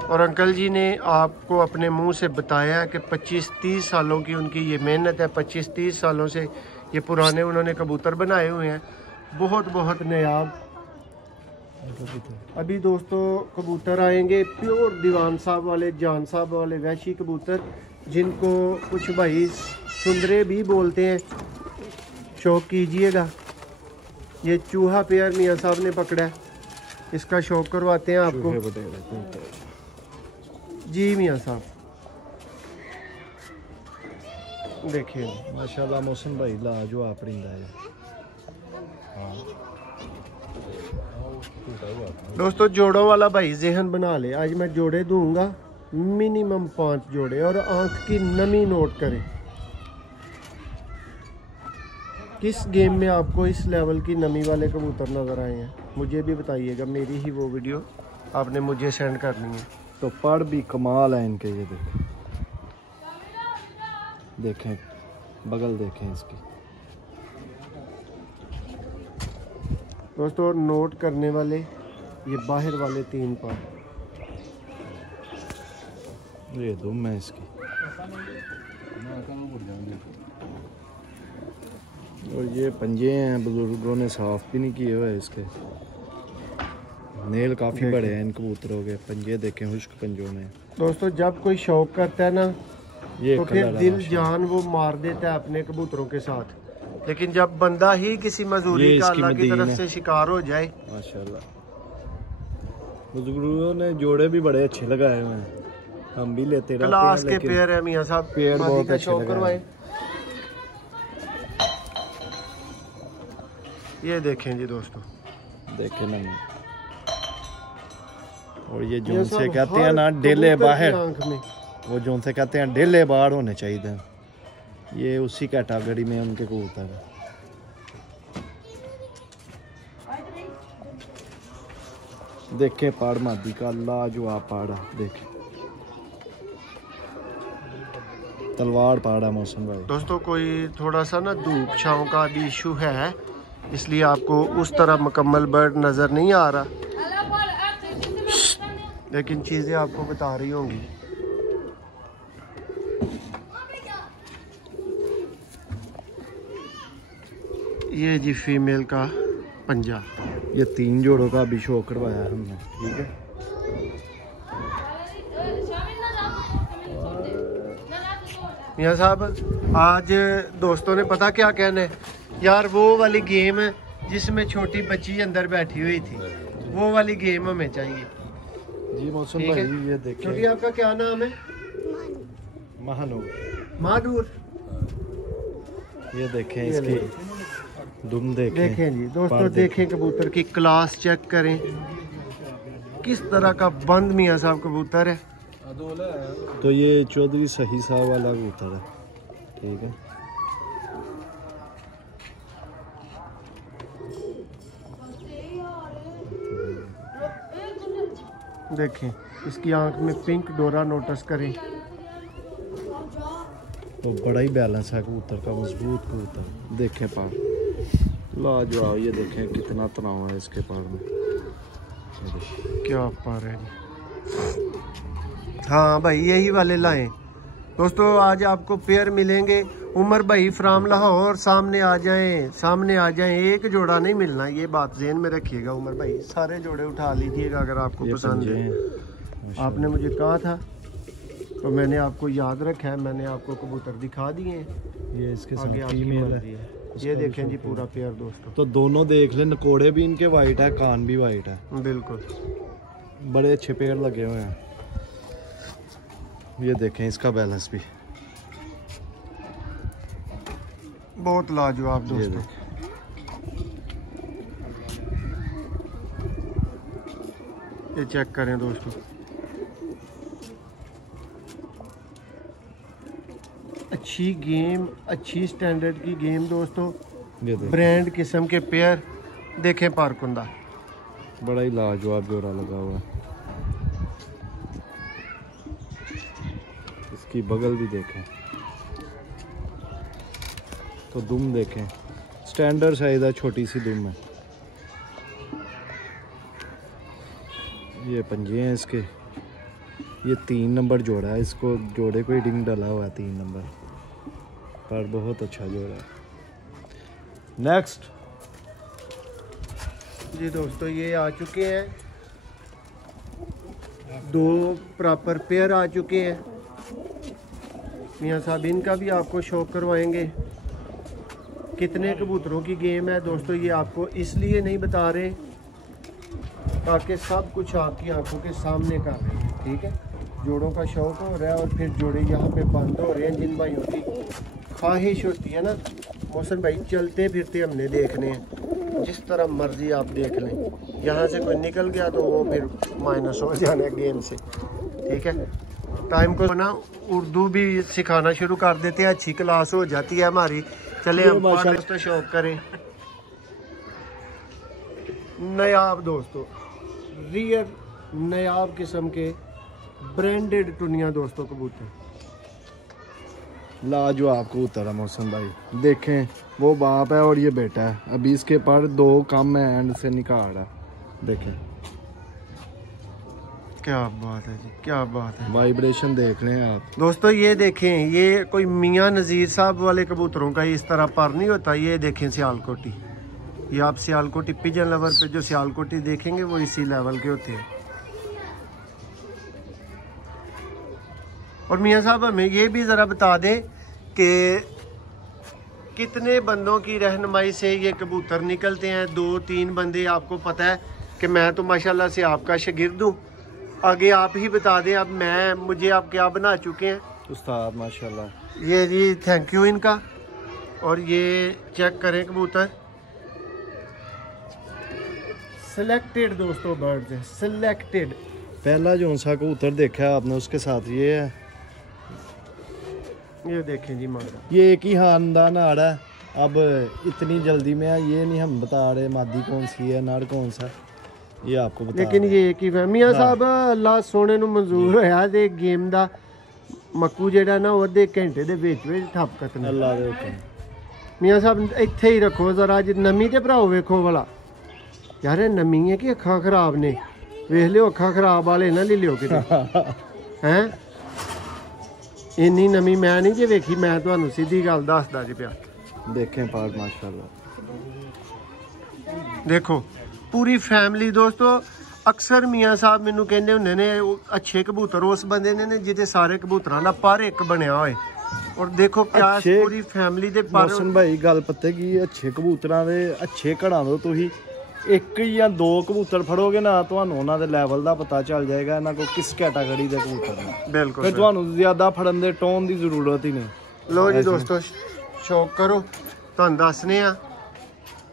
और अंकल जी ने आपको अपने मुंह से बताया कि 25-30 सालों की उनकी ये मेहनत है, 25-30 सालों से ये पुराने उन्होंने कबूतर बनाए हुए हैं, बहुत बहुत नायाब। अभी दोस्तों कबूतर आएंगे प्योर दीवान साहब वाले, जान साहब वाले वैशी कबूतर, जिनको कुछ भाई सुंदरे भी बोलते हैं, शौक कीजिएगा। ये चूहा पेयर मियाँ साहब ने पकड़ा है, इसका शौक करवाते हैं आपको। जी मियाँ साहब देखिए माशाल्लाह मौसम भाई लाजवाब परिंदा है। दोस्तों जोड़ों वाला भाई जहन बना ले, आज मैं जोड़े दूंगा मिनिमम 5 जोड़े, और आंख की नमी नोट करें। किस गेम में आपको इस लेवल की नमी वाले कबूतर नज़र आए हैं मुझे भी बताइएगा, मेरी ही वो वीडियो आपने मुझे सेंड करनी है। तो पड़ भी कमाल है इनके, ये देखें बगल देखें इसकी। दोस्तों नोट करने वाले ये बाहर वाले 3 पार, ये दुम है इसकी। और ये पंजे हैं, बुजुर्गों ने साफ भी नहीं किए हुए इसके। नेल काफ़ी बड़े हैं इन कबूतरों के। पंजे देखें, खुश्क पंजों में। दोस्तों जब कोई शौक करता है ना ये तो फिर कलर दिल जान वो मार देता है अपने कबूतरों के साथ, लेकिन जब बंदा ही किसी मजदूरी ये का इसकी अल्लाह की मदीन तरफ है। से शिकार हो जाए। माशाल्लाह बुजुर्गों ने जोड़े भी बड़े अच्छे लगाए हुए हैं, हम भी लेते रहते हैं। क्लास के लेकिन पेयर है मियां साहब, पेयर मादी बहुत का अच्छे शौक लगाए करवाएं। हैं। ये देखें जी दोस्तों, देखे ना। और ये ये जोन से सब कहते हैं हर ना डेले कबूतर की बाहर, आंख में। वो जोन से कहते हैं डेले बाहर होने चाहिए। ये उसी कैटेगरी में उनके कबूतर हैं। देखे पाड़ मादी का लाजवाब पाड़ा, देखे तलवार पाड़ा मौसम भाई। दोस्तों कोई थोड़ा सा ना धूप छाँव का भी इशू है, इसलिए आपको उस तरह मुकम्मल बर्ड नज़र नहीं आ रहा, लेकिन चीज़ें आपको बता रही होंगी। ये जी फीमेल का पंजा, ये 3 जोड़ों का अभी शो करवाया हमने, ठीक है। मियाँ साहब आज दोस्तों ने पता क्या कहना है यार, वो वाली गेम है जिसमें छोटी बच्ची अंदर बैठी हुई थी, वो वाली गेम हमें चाहिए। जी मौसम ठीक भाई है। ये छोटी देखे आपका क्या नाम है? महानूर। माधुर। ये देखें ये इसकी दुम देखें। देखें जी दोस्तों, पर देखें कबूतर की क्लास चेक करें, किस तरह का बंद मियाँ साहब कबूतर है। तो ये चौधरी सही साहब वाला कबूतर है, ठीक है। देखें इसकी आंख में पिंक डोरा नोटिस करें। तो बड़ा ही बैलेंस है कबूतर का, मजबूत कबूतर। देखें पार लाजवाब, ये देखें कितना तनाव है इसके पार में। ये देखें। क्या पा रहे हैं। हाँ भाई यही वाले लाएं दोस्तों। आज आपको पेयर मिलेंगे। उमर भाई फ्राम लाहौर, सामने आ जाएं, सामने आ जाएं। एक जोड़ा नहीं मिलना, ये बात ज़हन में रखिएगा उमर भाई। सारे जोड़े उठा लीजिएगा अगर आपको ये पसंद पंजे है। हैं। आपने मुझे कहा था तो मैंने आपको याद रखा है, मैंने आपको कबूतर दिखा दिए हैं। ये इसके आगे साथ आपकी फीमेल मर्जी है। है। ये देखें जी पूरा पेयर दोस्तों। तो दोनों देख ले, नकोड़े भी इनके वाइट है, कान भी वाइट है, बिल्कुल बड़े अच्छे पेड़ लगे हुए हैं। ये देखें इसका बैलेंस भी, बहुत लाजवाब ये दोस्तों। देखें। ये चेक करें दोस्तों, अच्छी गेम, अच्छी स्टैंडर्ड की गेम दोस्तों। ये देखें ब्रांड किस्म के पेयर देखें पारकुंदा। बड़ा ही लाजवाब जोड़ा लगा हुआ है। इसकी बगल भी देखें, तो दुम देखें, स्टैंडर्ड साइज है, छोटी सी दुम है। ये पंजे हैं इसके। ये 3 नंबर जोड़ा है, इसको जोड़े को हिडिंग डाला हुआ है 3 नंबर पर, बहुत अच्छा जोड़ा है। नेक्स्ट जी दोस्तों, ये आ चुके हैं 2 प्रॉपर पेयर आ चुके हैं। मियाँ साहब इनका भी आपको शौक करवाएंगे। कितने कबूतरों की गेम है दोस्तों, ये आपको इसलिए नहीं बता रहे ताकि सब कुछ आपकी आंखों के सामने कर रहे हैं, ठीक है। जोड़ों का शौक हो रहा है और फिर जोड़े यहाँ पे बंद हो रहे हैं। जिन भाइयों की ख्वाहिश होती है ना मोहसिन भाई, चलते फिरते हमने देखने हैं, जिस तरह मर्जी आप देख लें। यहाँ से कोई निकल गया तो वो फिर माइनस हो जाना है गेम से, ठीक है। टाइम को ना उर्दू भी सिखाना शुरू कर देते हैं, अच्छी क्लास हो जाती है हमारी। चले हम तो शौक करें। नायाब दोस्तों, रियर नायाब किस्म के ब्रांडेड टुनिया दोस्तों कबूतर। लाजवाब कबूतर है मौसम भाई। देखें वो बाप है और ये बेटा है, अभी इसके पर 2 कम है, एंड से निकाल रहा है। देखें क्या बात है जी, क्या बात है। वाइब्रेशन देख रहे हैं आप दोस्तों ये देखें, ये कोई मियां नज़ीर साहब वाले कबूतरों का इस तरह पर नहीं होता। ये देखें सियालकोटी, ये आप सियालकोटी पिजन लवर पे जो सियालकोटी देखेंगे वो इसी लेवल के होते हैं। और मियां साहब हमें ये भी ज़रा बता दें कि कितने बंदों की रहनुमाई से ये कबूतर निकलते हैं? 2-3 बंदे, आपको पता है कि मैं तो माशाल्लाह से आपका शागिर्द हूँ। आगे आप ही बता दें, अब मुझे आप क्या बना चुके हैं उस्ताद माशाल्लाह। ये जी थैंक यू इनका। और ये चेक करें कबूतर, सिलेक्टेड दोस्तों बर्ड्स हैं, सिलेक्टेड। पहला जो सा कबूतर देखा है आपने उसके साथ ये है, ये देखें जी मादा, ये एक ही खानदान आ रहा है। अब इतनी जल्दी में ये नहीं हम बता रहे मादी कौन सी है नर कौन सा, ये आपको बता लेकिन रहे। ये एक ही मियां साहब अल्लाह सोने ਨੂੰ ਮਨਜ਼ੂਰ ਹੋਇਆ ਤੇ ਗੇਮ ਦਾ ਮੱਕੂ ਜਿਹੜਾ ਨਾ ਉਹਦੇ ਘੰਟੇ ਦੇ ਵਿੱਚ ਠੱਪ ਕੱਟਣਾ। ਅੱਲਾ ਦੇ ਹੁਕਮ। ਮੀਆਂ ਸਾਹਿਬ ਇੱਥੇ ਹੀ ਰੱਖੋ ਜ਼ਰਾ, ਅੱਜ ਨਮੀ ਤੇ ਭਰਾਓ ਵੇਖੋ ਵਾਲਾ ਯਾਰ, ਇਹ ਨਮੀ ਹੈ ਕਿ ਅੱਖਾਂ ਖਰਾਬ ਨੇ? ਵੇਖ ਲਿਓ ਅੱਖਾਂ ਖਰਾਬ ਵਾਲੇ ਨਾ ਲੈ ਲਿਓ ਕਿਤੇ ਹੈ। ਇੰਨੀ ਨਮੀ ਮੈਂ ਨਹੀਂ ਜੇ ਵੇਖੀ, ਮੈਂ ਤੁਹਾਨੂੰ ਸਿੱਧੀ ਗੱਲ ਦੱਸਦਾ ਜੀ ਪਿਆ। देखें पाक माशाल्लाह, देखो पूरी फैमिली। दोस्तों अक्सर मियाँ साहब मैनू कहते होंगे ने अच्छे कबूतर उस बंदे ने जिहदे सारे कबूतरां दा पर एक बनया होए। और देखो क्या पूरी फैमिली दे पर। मोहसिन भाई गल पता की अच्छे कबूतरां दे अच्छे घड़ां तो तुसीं एक या 2 कबूतर फड़ोगे ना, तुहानूं उन्हां दे लैवल दा पता चल जाएगा इन्हां कोल किस कैटागरी दे कबूतर ने। बिल्कुल, फिर तुहानूं ज़्यादा फड़न दे टोन दी जरूरत ही नहीं। लो जी दोस्तों शौक करो, तुहानूं दसने आ।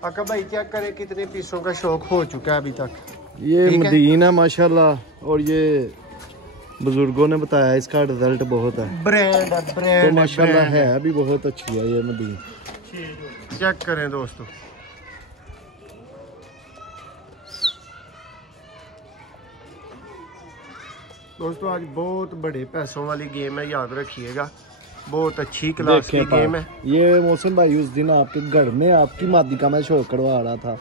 आका भाई चेक करें कितने पीसों का शौक हो चुका है अभी तक। ये मदीन है माशाल्लाह, और ये बुजुर्गों ने बताया इसका रिजल्ट बहुत है। ब्रांड है, तो ब्रांड माशाल्लाह है भी बहुत अच्छी है ये मदीन। चेक करें दोस्तों, दोस्तों आज बहुत बड़े पैसों वाली गेम है, याद रखिएगा। बहुत अच्छी क्लास की गेम है। ये मौसम भाई उस दिन आपके घर में आपकी मादी का मैं शो करवा रहा था,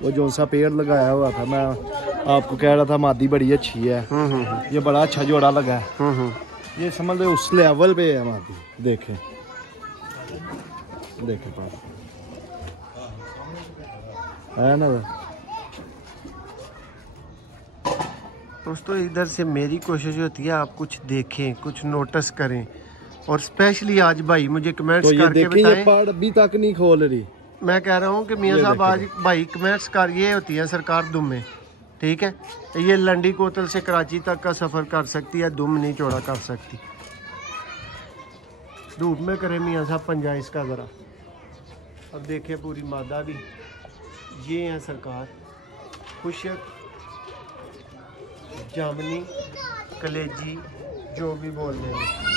वो जो सा पेड़ लगाया हुआ था, मैं आपको कह रहा था मादी बड़ी अच्छी है। ये बड़ा अच्छा जोड़ा लगा है। ये समझ लो उस लेवल पे है मादी। देखें देखें पास है ना दोस्तों। इधर से मेरी कोशिश होती है आप कुछ देखें, कुछ नोटिस करें। और स्पेशली आज भाई मुझे कमेंट्स तो करके बताएं। ये अभी तक नहीं खोल रही। मैं कह रहा हूँ कि मियाँ साहब आज भाई कमेंट्स कर, ये होती है सरकार दुम में, ठीक है। ये लंडी कोतल से कराची तक का सफ़र कर सकती है, दुम नहीं चौड़ा कर सकती। धूप में करे मियाँ साहब पंजा इसका ज़रा। अब देखें पूरी मादा भी ये है सरकार, खुशक जामनी कलेजी जो भी बोल रहे हैं।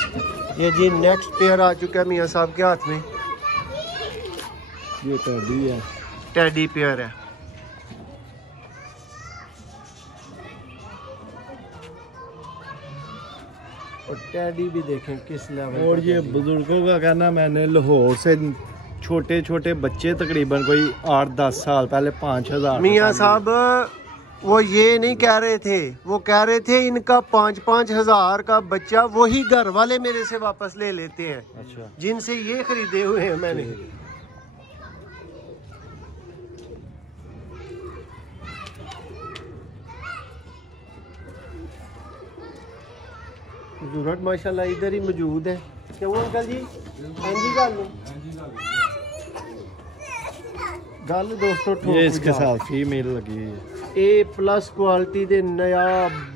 ये जी नेक्स्ट पेयर आ चुका है मियाँ साहब के हाथ में। ये टेडी है, टेडी पेयर है। और टेडी भी देखें किस लेवल। और ये बुजुर्गों का कहना, मैंने लाहौर से छोटे छोटे बच्चे तकरीबन कोई 8-10 साल पहले 5,000 मियाँ साहब वो ये नहीं कह रहे थे, वो कह रहे थे इनका 5-5 हज़ार का बच्चा वही घर वाले मेरे से वापस ले लेते हैं। अच्छा, जिनसे ये खरीदे हुए हैं मैंने। जरूरत माशाल्लाह इधर ही मौजूद है। क्यों अंकल जी? हाँ जी गल दोस्तों ये इसके साथ फीमेल लगी है। A+ क्वालिटी दे नया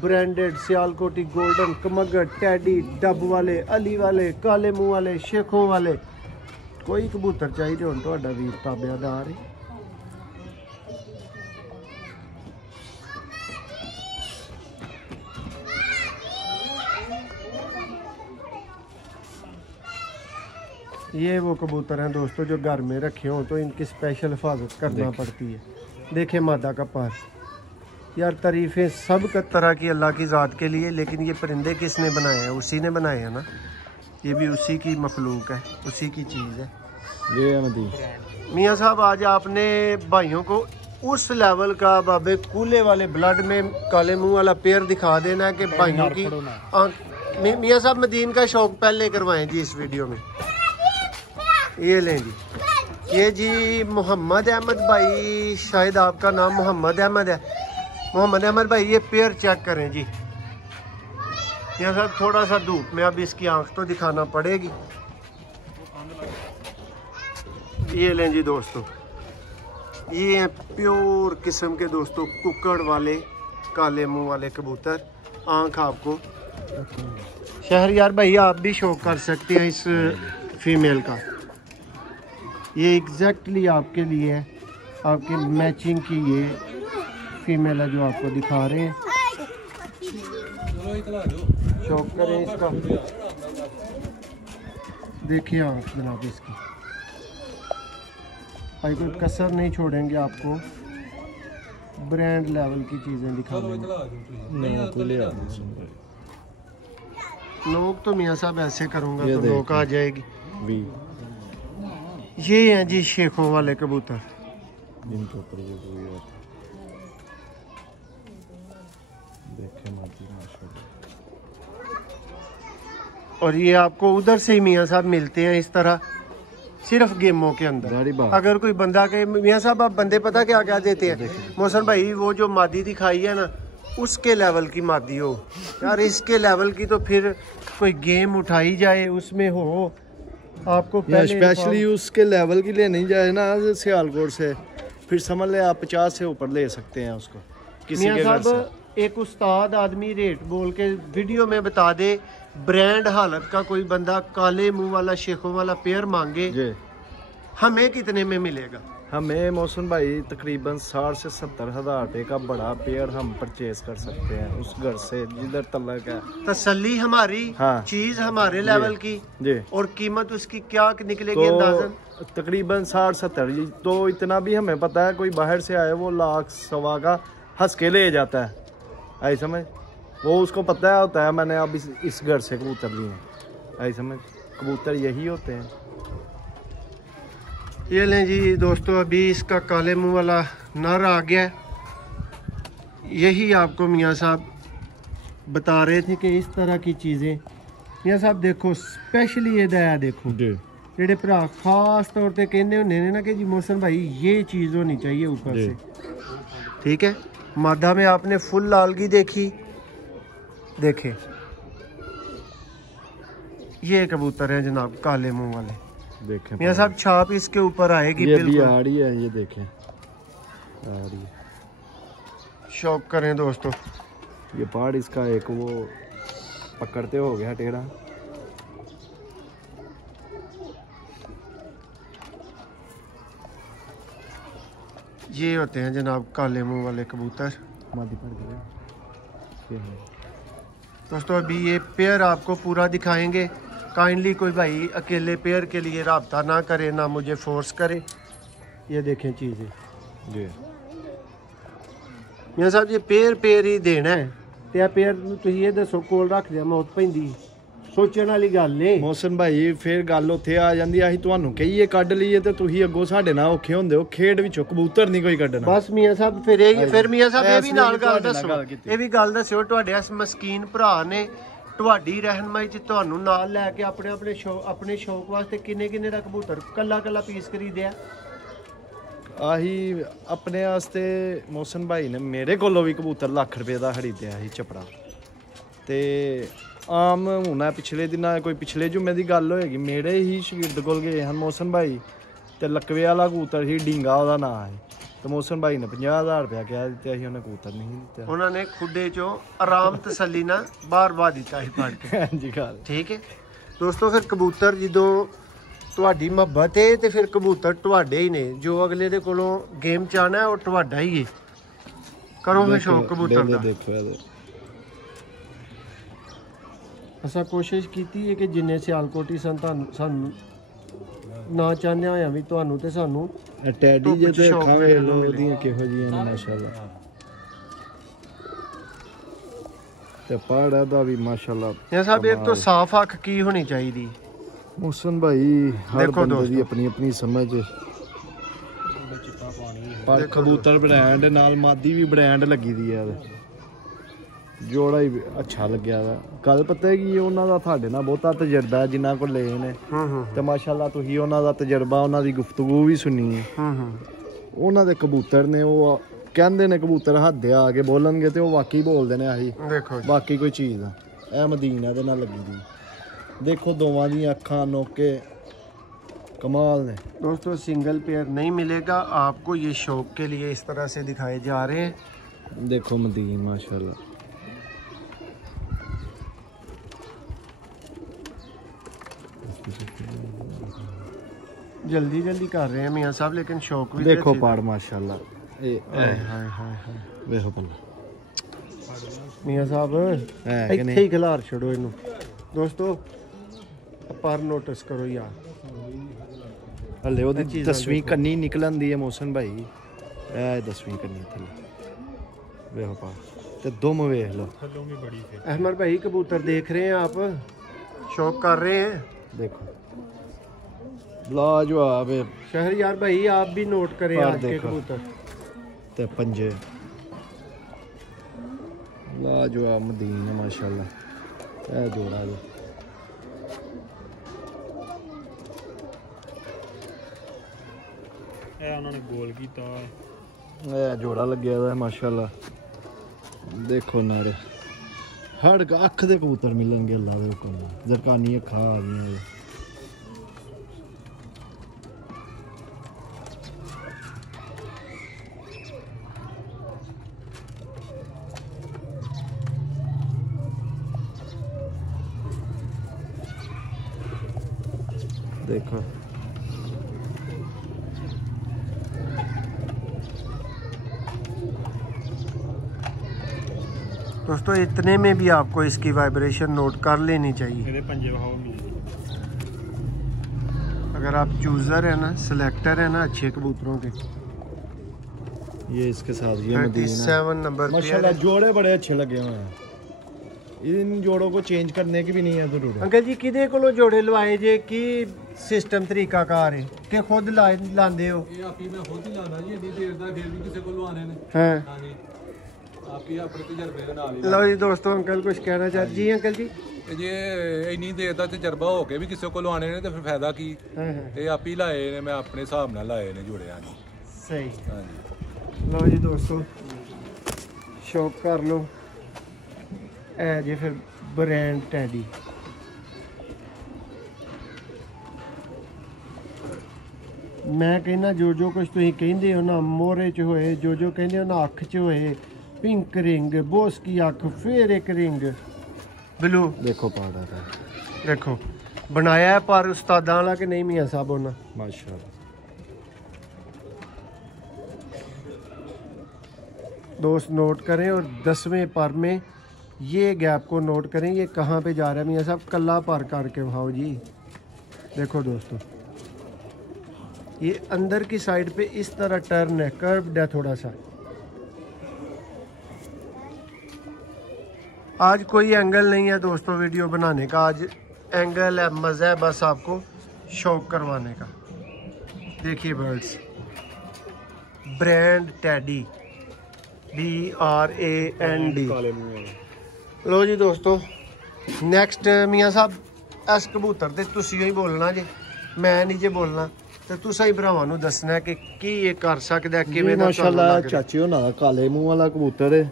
ब्रांडेड सियालकोटी गोल्डन कमगर टैडी डब वाले अली वाले काले मुंह वाले शेखों वाले कोई कबूतर चाहिए हो तो वीर ताबेदार है। ये वो कबूतर हैं दोस्तों जो घर में रखे हों तो इनकी स्पेशल हिफाजत करना पड़ती है। देखें मादा का पास यार, तारीफ़ें सब तरह की अल्लाह की ज़ात के लिए, लेकिन ये परिंदे किसने बनाए हैं? उसी ने बनाए हैं ना। ये भी उसी की मखलूक है, उसी की चीज़ है। ये मियाँ साहब आज आपने भाइयों को उस लेवल का बाबे कूले वाले ब्लड में काले मुंह वाला पेयर दिखा देना है कि भाइयों की मियाँ साहब मदीन का शौक पहले करवाएं जी इस वीडियो में। ये लें जी, ये जी मोहम्मद अहमद भाई, शायद आपका नाम मोहम्मद अहमद है। मोहम्मद अहमद भाई ये पेयर चेक करें जी। यहाँ साहब थोड़ा सा धूप में अब इसकी आंख तो दिखाना पड़ेगी। ये लें जी दोस्तों, ये हैं प्योर किस्म के दोस्तों कुकड़ वाले काले मुंह वाले कबूतर। आंख आपको शहरयार भाई आप भी शौक कर सकते हैं इस फीमेल का। ये एग्जैक्टली आपके लिए है, आपके मैचिंग की ये फीमेल है जो आपको दिखा रहे हैं। शौक करें इसका, देखिए आप जनाब इसकी भाई कोई कसर नहीं छोड़ेंगे आपको, ब्रांड लेवल की चीज़ें दिखाने में। नोक तो मियाँ साहब ऐसे करूँगा तो नोक आ जाएगी। ये हैं जी शेखों वाले कबूतर, जिनके ऊपर ये देखे और ये आपको उधर से ही मियाँ साहब मिलते हैं इस तरह, सिर्फ गेमों के अंदर। अगर कोई बंदा के मियाँ साहब आप बंदे पता क्या क्या देते हैं मोहसन भाई, वो जो मादी दिखाई है ना उसके लेवल की मादी हो यार, इसके लेवल की तो फिर कोई गेम उठाई जाए उसमें हो आपको स्पेशली उसके लेवल की लेनी जाए ना सियालकोट से, फिर समझ ले आप 50 से ऊपर ले सकते हैं उसको किसी के घर से। एक उस्ताद आदमी रेट बोल के वीडियो में बता दे, ब्रांड हालत का कोई बंदा काले मुंह वाला शेखों वाला पेयर मांगे हमें कितने में मिलेगा? हमें मौसम भाई तकरीबन 60 से 70 हज़ार रुपये का बड़ा पेयर हम परचेज कर सकते हैं उस घर से जिधर तलक है। तसल्ली हमारी, हाँ। चीज हमारे लेवल की जी। और कीमत उसकी क्या निकलेगी तो अंदाजन? तकरीबन 60-70। तो इतना भी हमें पता है, कोई बाहर से आए वो लाख सवा का हंस के ले जाता है, आई समझ, वो उसको पता होता है मैंने अब इस घर से कबूतर लिए हैं, आई समझ, कबूतर यही होते हैं। ये लें जी दोस्तों, अभी इसका काले मुंह वाला नर आ गया है। यही आपको मियाँ साहब बता रहे थे कि इस तरह की चीज़ें मियाँ साहब देखो, स्पेशली ये दया देखो जेडे भरा खास तौर पे कहने होने ने ना कि जी मोहसन भाई ये चीज़ होनी चाहिए ऊपर से, ठीक है। मादा में आपने फुल लालगी देखी, देखे ये कबूतर है जनाब काले मुंह वाले, देखें मियाँ साहब छाप इसके ऊपर आएगी, ये भी आ रही है, ये देखें आ रही है। शौक करें दोस्तों, ये पहाड़ इसका एक वो पकड़ते हो गया टेढ़ा। ये होते हैं जनाब काले मुंह वाले कबूतर। दोस्तों अभी ये पेयर आपको पूरा दिखाएंगे, काइंडली कोई भाई अकेले पेयर के लिए राब्ता ना करे, ना मुझे फोर्स करे। ये देखें चीज़ें जी मियाँ साहब, ये पेयर ही देना है ते पेयर तुम ये दसो कोल रख दिया मौत पैंदी, सोचने वाली गल नहीं मोहसन भाई। फिर गल उत्थे आ जांदी, असीं तुहानू कहिए कढ लईए ते तुसीं अगों साडे नाल औखे हुंदे हो, खेड विचों कबूतर नहीं कोई कढना। बस मियाँ साहब फिर मियाँ साहब ये भी नाल गल दसो, ये भी गल दस्सिओ तुहाडे इस मस्कीन भरा ने ਤੁਹਾਡੀ ਰਹਿਨਮਾਈ ਚ ਤੁਹਾਨੂੰ ਨਾਲ ਲੈ ਕੇ ਆਪਣੇ ਸ਼ੌਕ ਵਾਸਤੇ ਕਿੰਨੇ ਦਾ ਕਬੂਤਰ ਕੱਲਾ ਪੀਸ ਖਰੀਦਿਆ? ਆਹੀ ਆਪਣੇ ਵਾਸਤੇ ਮੋਹਸਨ ਭਾਈ ਨੇ ਮੇਰੇ ਕੋਲੋਂ ਵੀ ਕਬੂਤਰ ਲੱਖ ਰੁਪਏ ਦਾ ਖਰੀਦਿਆ ਸੀ ਚਪੜਾ, ਤੇ ਆਮ ਹੁਣ ਪਿਛਲੇ ਦਿਨਾਂ ਕੋਈ ਪਿਛਲੇ ਜੁਮੇ ਦੀ ਗੱਲ ਹੋਏਗੀ, ਮੇਰੇ ਹੀ ਸ਼ਗਿਰਦ ਕੋਲ ਗਏ ਹਨ ਮੋਹਸਨ ਭਾਈ, ਤੇ ਲਕਵੇ ਵਾਲਾ ਕਬੂਤਰ ਸੀ, ਢੀਂਗਾ ਉਹਦਾ ਨਾਂ ਹੈ, तो मोहसन भाई ने 50,000 रुपया कहा दिता, उन्हें कबूतर नहीं दिता, उन्होंने खुडे चो आराम तसली ना बार दिता ही फाड़ के जी गल ठीक है दोस्तों। फिर कबूतर जो तुहाडी मुहब्बत है तो फिर कबूतर तुहाडे ही ने, जो अगले दे कोलों गेम चाहना है वो तुहाडा ही है। करो फिर शौक कबूतर दा। देखो असा कोशिश की है कि जिन्ने सियालकोटी सन ना चाहते होया भी तुहानू ते सानू टैडी जे ते अखां वेख लो ओदियां किहो जियां ने माशाल्लाह, ते पहाड़ा दा भी माशाल्लाह। ये साहब एक तो साफ अख की होनी चाहिए मोहसन भाई, हर बंदे दी अपनी अपनी समझ। ਪਰ ਕਬੂਤਰ ਬ੍ਰਾਂਡ ਨਾਲ ਮਾਦੀ ਵੀ ਬ੍ਰਾਂਡ ਲੱਗੀ ਦੀ ਆ ਜੋੜਾ ਹੀ ਅੱਛਾ ਲੱਗਿਆ ਵਾ ਗੱਲ ਪਤਾ ਕੀ ਉਹਨਾਂ ਦਾ ਤੁਹਾਡੇ ਨਾਲ ਬਹੁਤਾ ਤਜਰਬਾ ਜਿੰਨਾ ਕੋਲ ਲਏ ਨੇ ਤੇ ਮਾਸ਼ਾਅੱਲਾ ਤੁਸੀਂ ਉਹਨਾਂ ਦਾ ਤਜਰਬਾ ਉਹਨਾਂ ਦੀ ਗੁਫ਼ਤਗੂ ਵੀ ਸੁਣੀ ਹੈ ਉਹਨਾਂ ਦੇ ਕਬੂਤਰ ਨੇ ਉਹ ਕਹਿੰਦੇ ਨੇ ਕਬੂਤਰ ਹੱਦੇ ਆ ਕੇ ਬੋਲਣਗੇ ਤੇ ਉਹ ਵਾਕਈ ਬੋਲਦੇ ਨੇ ਆਹੀ देखो ਬਾਕੀ ਕੋਈ ਚੀਜ਼ ਆ ਇਹ ਮਦੀਨਾ ਦੇ ਨਾਲ ਲੱਗੀ ਦੀ ਦੇਖੋ ਦੋਵਾਂ ਦੀਆਂ ਅੱਖਾਂ ਨੋਕੇ कमाल ने दोस्तों सिंगल पेयर नहीं मिलेगा आपको, ये शौक के लिए इस तरह से दिखाए जा रहे हैं। देखो मदीन माशाल्लाह जल्दी जल्दी कर रहे हैं मियां साहब, लेकिन शौक भी देखो पाड़ माशाल्लाह देखो मियां साहब ਇੱਥੇ ਹੀ ਖਿਲਾਰ ਛੱਡੋ ਇਹਨੂੰ। ਦੋਸਤੋ ਪਰ ਨੋਟਿਸ ਕਰੋ ਯਾਰ ਹਲੇ ਉਹਦੀ 10ਵੀਂ ਕੰਨੀ ਨਿਕਲਣ ਦੀ ਹੈ ਮੋਹਸਨ ਭਾਈ ਇਹ 10ਵੀਂ ਕੰਨੀ ਥੱਲੇ ਵੇਖੋ ਪਾ ਤੇ ਦੁਮ ਵੇਖ ਲਓ ਥੱਲੋਂ ਵੀ ਬੜੀ ਹੈ। अहमद भाई कबूतर देख रहे हैं आप, शौक कर रहे हैं? देखो लाजवाब है शहरयार भाई आप भी नोट करें आज के कबूतर ते पंजे लाजवाब मदीन माशाल्लाह ਇਹ ਜੋੜਾ ਜੋ ਇਹ ਉਹਨਾਂ ਨੇ ਗੋਲ ਕੀਤਾ ਇਹ ਜੋੜਾ ਲੱਗਿਆ ਹੋਇਆ ਮਾਸ਼ਾਅੱਲਾ ਦੇਖੋ ਨਾਰੇ ਹੜ ਅੱਖ ਦੇ ਕਬੂਤਰ ਮਿਲਣਗੇ ਅੱਲਾ ਦੇ ਹੁਕਮ ਨਾਲ ਜ਼ਰਕਾਨੀ ਅੱਖਾਂ ਆ ਗਈਆਂ देखो दोस्तों इतने में भी आपको इसकी वाइब्रेशन नोट कर लेनी चाहिए। अगर आप चूज़र है ना, सिलेक्टर है ना अच्छे कबूतरों के, ये इसके साथ ये 37 नंबर माशाल्लाह जोड़े बड़े अच्छे लगे हुए हैं। इन जोड़ों को चेंज करने की भी नहीं है जरूरत। अंकल जी किदे कोलों जोड़े लवाए जे की सिस्टम तरीका कार है कि खुद लांदे हो? ये आपी मैं खुद ही लाना जी, इतनी देर दा फिर भी किसी को लवाने ने। हां हां जी आपी अपने तजर्बे दे नाल ही। लो जी दोस्तों अंकल कुछ कहना चाहते? जी अंकल जी जे इन्नी देर दा तजर्बा हो के भी किसी को लवाने ने तो फिर फायदा की? ये आपी लाए ने, मैं अपने हिसाब नाल लाए ने जोड़े। हां जी सही। हां जी लो जी दोस्तों शौक कर लो ए जे फिर ब्रांड टैडी। मैं कहना जो जो कुछ तुसीं कहंदे हो ना मोहरे च होए, जो जो कहंदे हो ना अख च होए, पिंक रिंग बोस की अख फिर एक रिंग ब्लू देखो पाड़ा था देखो बनाया है पर उस्तादां वाला कि नहीं मियां साहब होना माशाल्लाह। दोस्त नोट करें और 10वें पर में ये गैप को नोट करें, ये कहाँ पे जा रहा है मियां साहब, कल्ला पार करके भाव जी। देखो दोस्तों ये अंदर की साइड पे इस तरह टर्न है, कर्व्ड है थोड़ा सा। आज कोई एंगल नहीं है दोस्तों वीडियो बनाने का, आज एंगल है मज़ा है बस आपको शौक करवाने का। देखिए बर्ड्स ब्रांड टैडी BRAND। लो जी दोस्तों नैक्सट मियां साहब इस कबूतर ते तुसीं ही बोलना जी, मैं नहीं जे बोलना, ते तुसां ही भरावां नूं दसना है कि की ये कर सकदा है किवें दा। माशाल्लाह चाचे होना दा काले मूंह वाला कबूतर है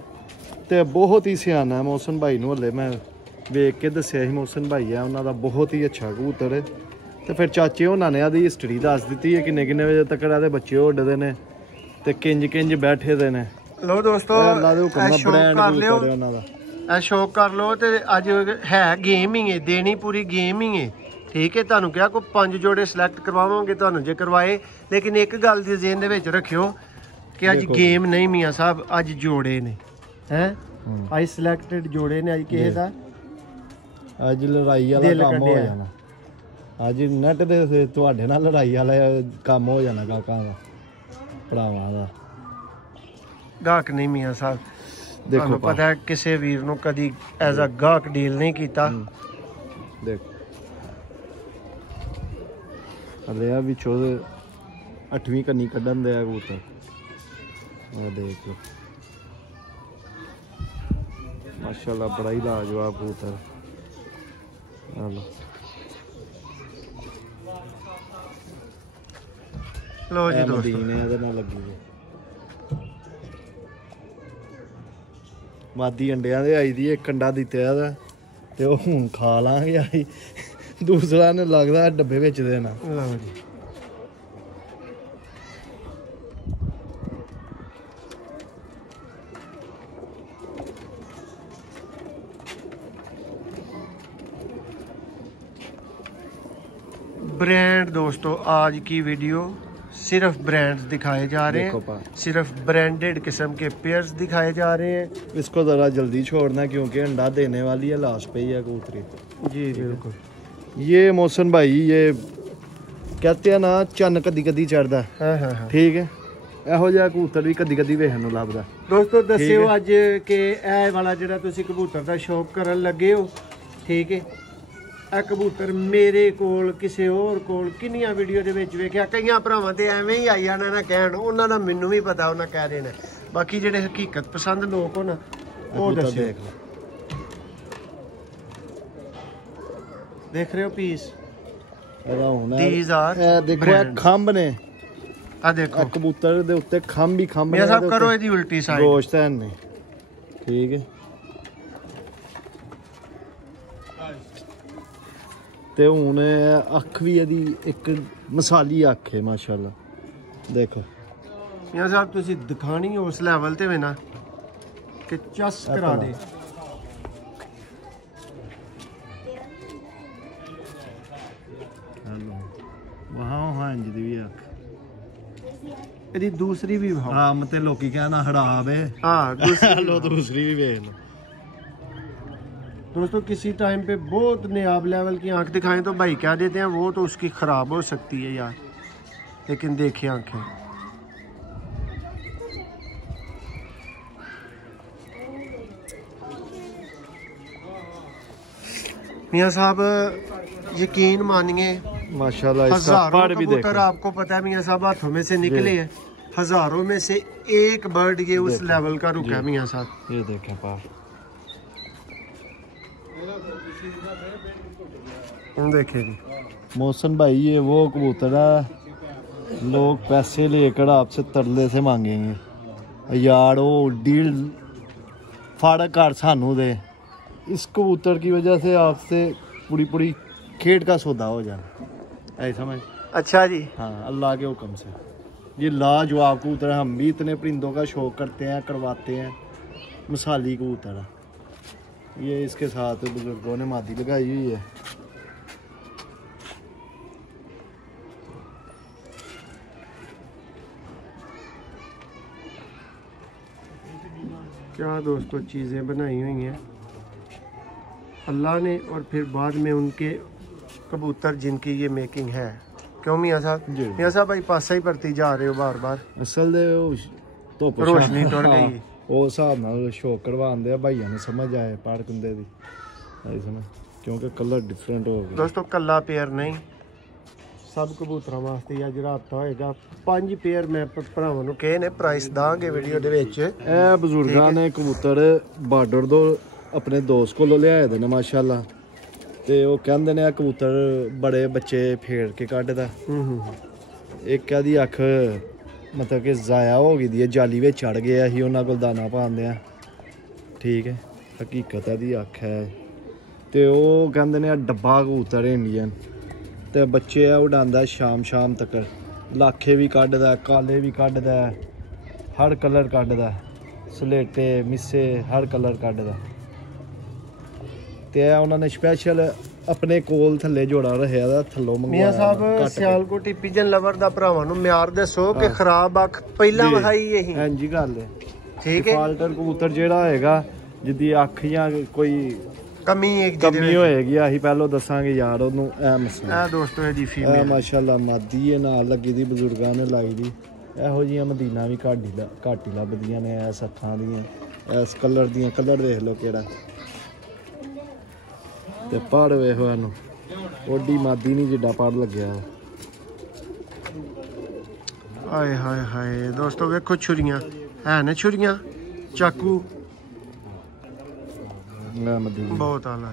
ते बहुत ही सियाना है। मोहसन भाई नूं हले मैं वेख के दस्सिया ही मोहसन भाई है उन्हां दा बहुत ही अच्छा कबूतर है। ते फिर चाचे होना ने आदी हिस्टरी दस दित्ती है किन्ने किन्ने बजे तक इहदे बच्चे उड्डदे ने ते किंज किंज बैठे दे ने। लो दोस्तों शौक कर लो ते अज है गेमिंग है, देनी पूरी गेमिंग है ठीक है। तुहानू क्या कोई 5 जोड़े सिलेक्ट करवावांगे तुहानू जे करवाए, लेकिन एक गल दी ज़हन दे विच रखियो कि अज गेम नहीं मियां साहब, अज जोड़े ने हैं, अज सिलेक्टेड जोड़े ने, अज किसे दा अज लड़ाई वाला काम हो जाना, अज नेट दे तुहाडे नाल लड़ाई वाला काम हो जाना काका दा भरावां दा। गाहक नहीं मियां साहब, देखो पता है किसी वीर नूं कदी एज अ गाहक डील नहीं कीता। देखो हले आ विचों 8वीं कन्नी कड्ढन दिया कबूतर देख लो माशाल्लाह बड़ा ही लाजवाब कबूतर। लो लो जी दोस्तों मदीने ਇਹਦੇ ਨਾਲ ਲੱਗੀ ਹੈ ਮਾਦੀ ਅੰਡਿਆਂ ਦੇ ਆਈ ਦੀ ਇੱਕ ਅੰਡਾ ਦਿੱਤਾ ਦਾ ਤੇ ਉਹ ਹੁਣ ਖਾ ਲਾਂਗੇ ਆਈ ਦੂਸਰਾ ਨੇ ਲੱਗਦਾ ਡੱਬੇ ਵਿੱਚ ਦੇਣਾ। ਲਓ ਜੀ ब्रांड दोस्तों आज की वीडियो सिर्फ ब्रांड्स दिखाए जा रहे देखो हैं, सिर्फ ब्रांडेड किस्म के पेयर्स दिखाए जा रहे हैं। इसको ज़रा जल्दी छोड़ना क्योंकि अंडा देने वाली है लास्ट पे ही है कबूतरी। जी बिल्कुल। ये मोहसिन भाई ये कहते हैं ना चन्न कदी कदी चढ़दा हाँ। ठीक है ਇਹੋ ਜਿਹਾ ਕਬੂਤਰ ਵੀ ਕਦੀ ਕਦੀ ਵੇਖਣ ਨੂੰ ਲੱਭਦਾ। ਦੋਸਤੋ ਦੱਸਿਓ ਅੱਜ ਕਿ ਇਹ ਵਾਲਾ ਜਿਹੜਾ ਤੁਸੀਂ ਕਬੂਤਰ ਦਾ ਸ਼ੌਕ ਕਰਨ ਲੱਗੇ ਹੋ ਠੀਕ ਹੈ ਇਹ ਕਬੂਤਰ ਮੇਰੇ ਕੋਲ ਕਿਸੇ ਹੋਰ ਕੋਲ ਕਿੰਨੀਆਂ ਵੀਡੀਓ ਦੇ ਵਿੱਚ ਵੇਖਿਆ ਕਈਆਂ ਭਰਾਵਾਂ ਤੇ ਐਵੇਂ ਹੀ ਆਈ ਜਾਣਾ ਨਾ ਕਹਿਣ ਉਹਨਾਂ ਦਾ ਮੈਨੂੰ ਵੀ ਪਤਾ ਉਹਨਾਂ ਕਹਿ ਰਹੇ ਨੇ ਬਾਕੀ ਜਿਹੜੇ ਹਕੀਕਤ ਪਸੰਦ ਲੋਕ ਹੋ ਨਾ ਉਹ ਦੱਸਿਓ। ਦੇਖ ਰਹੇ ਹੋ ਪੀਸ ਇਹਦਾ ਹੁਣ These are ਇਹ ਦੇਖੋ ਇਹ ਖੰਭ ਨੇ ਆ ਦੇਖੋ ਕਬੂਤਰ ਦੇ ਉੱਤੇ ਖੰਭ ਹੀ ਖੰਭ ਮੇਰਾ ਸਾਹਿਬ ਕਰੋ ਇਹਦੀ ਉਲਟੀ ਸਾਈਡ ਗੋਸ਼ਤ ਹੈ ਨੇ ਠੀਕ ਹੈ ਤੇ ਹੁਣ ਅੱਖ ਵੀ ਇਹਦੀ ਇੱਕ ਮਸਾਲੀ ਅੱਖ ਹੈ ਮਾਸ਼ਾਅੱਲਾ ਦੇਖੋ ਮੀਆਂ ਸਾਹਿਬ ਤੁਸੀਂ ਦਿਖਾਣੀ ਉਸ ਲੈਵਲ ਤੇ ਵੇ ਨਾ ਕਿ ਚਸ ਕਰਾ ਦੇ ਹੈਲੋ ਵਾਹ ਇੰਜ ਦੀ ਵੀ ਅੱਖ ਇਹਦੀ ਦੂਸਰੀ ਵੀ ਵਿਖਾਓ। ਆਮ ਤੇ ਲੋਕੀ ਕਹਿੰਦਾ ਹਰਾਮ ਹੈ हाँ दूसरी ਲੋ ਦੂਸਰੀ ਵੀ ਵੇਖ ਲਓ। दोस्तों किसी टाइम पे बहुत नायाब लेवल की आंख दिखाएं तो भाई क्या देते हैं वो तो उसकी ख़राब हो सकती है यार लेकिन देखिए आंखें मियाँ साहब यकीन मानिए माशाल्लाह इसका हजारों पर भी कबूतर देखो आपको पता है मियाँ साहब हाथों में से निकले हैं हजारों में से एक बर्ड ये उस लेवल का रुका है मियाँ साहब। ये देखें पर देखिए जी मोहसिन भाई ये वो कबूतर है लोग पैसे लेकर आपसे तरले से मांगेंगे यार वो डील फाड़ कर सानू दे इस कबूतर की वजह से आपसे पूरी पूरी खेत का सौदा हो जाना ऐसा समझ। अच्छा जी हाँ अल्लाह के हुक्म से ये लाजवाब कबूतर है। हम भी इतने परिंदों का शौक करते हैं करवाते हैं मिसाली कबूतर है ये इसके साथ बुजुर्गों ने मादी लगाई हुई है। क्या दोस्तों चीज़ें बनाई हुई हैं अल्लाह ने और फिर बाद में उनके कबूतर जिनकी ये मेकिंग है क्यों मियाँ साहब। जी। मियाँ साहब भाई पासा ही पड़ती जा रहे हो बार बार असल दे तो रोशनी टुट गई ਉਹ ਹਿਸਾਬ ਨਾਲ ਸ਼ੋਅ ਕਰਵਾਉਂਦੇ ਆ ਭਾਈਆਂ ਨੂੰ ਸਮਝ ਆਏ ਪਾੜ ਕੁੰਦੇ ਦੀ ਆਈ ਸਮਝ ਕਿਉਂਕਿ ਕਲਰ ਡਿਫਰੈਂਟ ਹੋ ਗਿਆ। दोस्तों कल्ला पेयर नहीं सब ਕਬੂਤਰਾਂ ਵਾਸਤੇ ਜਾਂ ਜਿਹੜਾ ਹੱਥਾ ਹੋਏਗਾ 5 पेयर मैं ਭਰਾਵਾਂ ਨੂੰ ਕਹੇ ਨੇ ਪ੍ਰਾਈਸ ਦਾਂਗੇ ਵੀਡੀਓ ਦੇ ਵਿੱਚ। ਇਹ ਬਜ਼ੁਰਗਾਂ ਨੇ ਕਬੂਤਰ ਬਾਰਡਰ ਤੋਂ ਆਪਣੇ ਦੋਸਤ ਕੋਲੋਂ ਲਿਆਏ ਦੇ ਨੇ ਮਾਸ਼ਾਅੱਲਾ ਤੇ ਉਹ ਕਹਿੰਦੇ ਨੇ ਆ ਕਬੂਤਰ ਬੜੇ ਬੱਚੇ ਫੇੜ ਕੇ ਕੱਢਦਾ। ਇੱਕ ਇਹਦੀ ਅੱਖ मतलब कि ज़ाया हो गई दी है जाली में चढ़ गया ही उन्होंने को दाना पाते हैं ठीक है हकीकत है अख है तो वह कहते हैं डब्बा कबूतर इंडियन तो बच्चे उड़ाता शाम तक लाखे भी कढ़दा काले भी कढ़दा हर कलर कढ़दा सलेटे मिस्से हर कलर कढ़दा तो उन्होंने स्पैशल अपने कोल थले जोड़ा रहा थलों मियाँ साहब सियालकोटी पिजन लवर दा भरावां नूं म्यार दसो कि खराब अख पहला वहाई यही हां जी गल है ठीक है। फाल्टर कबूतर जेड़ा होएगा जिदी अख या कोई कमी एक कमी होएगी आही पहलो दसांगे यार ओनू ए मसला ए दोस्तों ए दी ए फीमेल माशाल्लाह मादी है नाल लगी दी बुजुर्गां ने लाई दी ਇਹੋ ਜੀਆਂ ਮਦੀਨਾ ਵੀ ਘਾਟੀ ਲੱਭਦੀਆਂ ਨੇ ਐਸ ਅੱਖਾਂ ਦੀਆਂ ਐਸ ਕਲਰ ਦੀਆਂ ਕਲਰ ਦੇਖ ਲਓ ਕਿਹੜਾ ਤੇ ਪੜ ਵੇਖੋ ਇਹਨੂੰ ਓਡੀ ਮਾਦੀ ਨਹੀਂ ਜਿੱਡਾ ਪੜ ਲੱਗਿਆ हाय हाय हाय दोस्तों वेखो छुरियां है ना छुरियां चाकू मैं मदी बहुत आला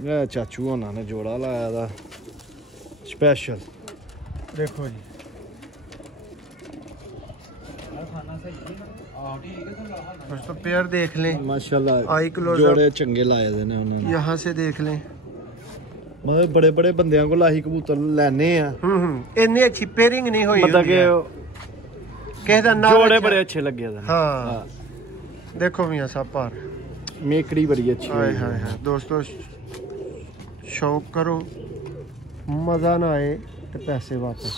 ये चाचू होना ने जोड़ा लाया था स्पेशल। देखो जी दोस्तों पेयर देख लें माशाल्लाह आई क्लोज जोड़े चंगे लाए दे ने उन्होंने। यहाँ से देख लें मतलब बड़े बड़े बंदियां को लाही कबूतर लेने आ इन्नी अच्छी पेयरिंग नहीं हुई मतलब होती है। किस दा नाम जोड़े अच्छा- बड़े अच्छे लगे थे। हाँ देखो मियां साहब पर मेकड़ी बड़ी अच्छी हाय हुई है। हाय हाय दोस्तों शौक करो मज़ा ना आए तो पैसे वापस।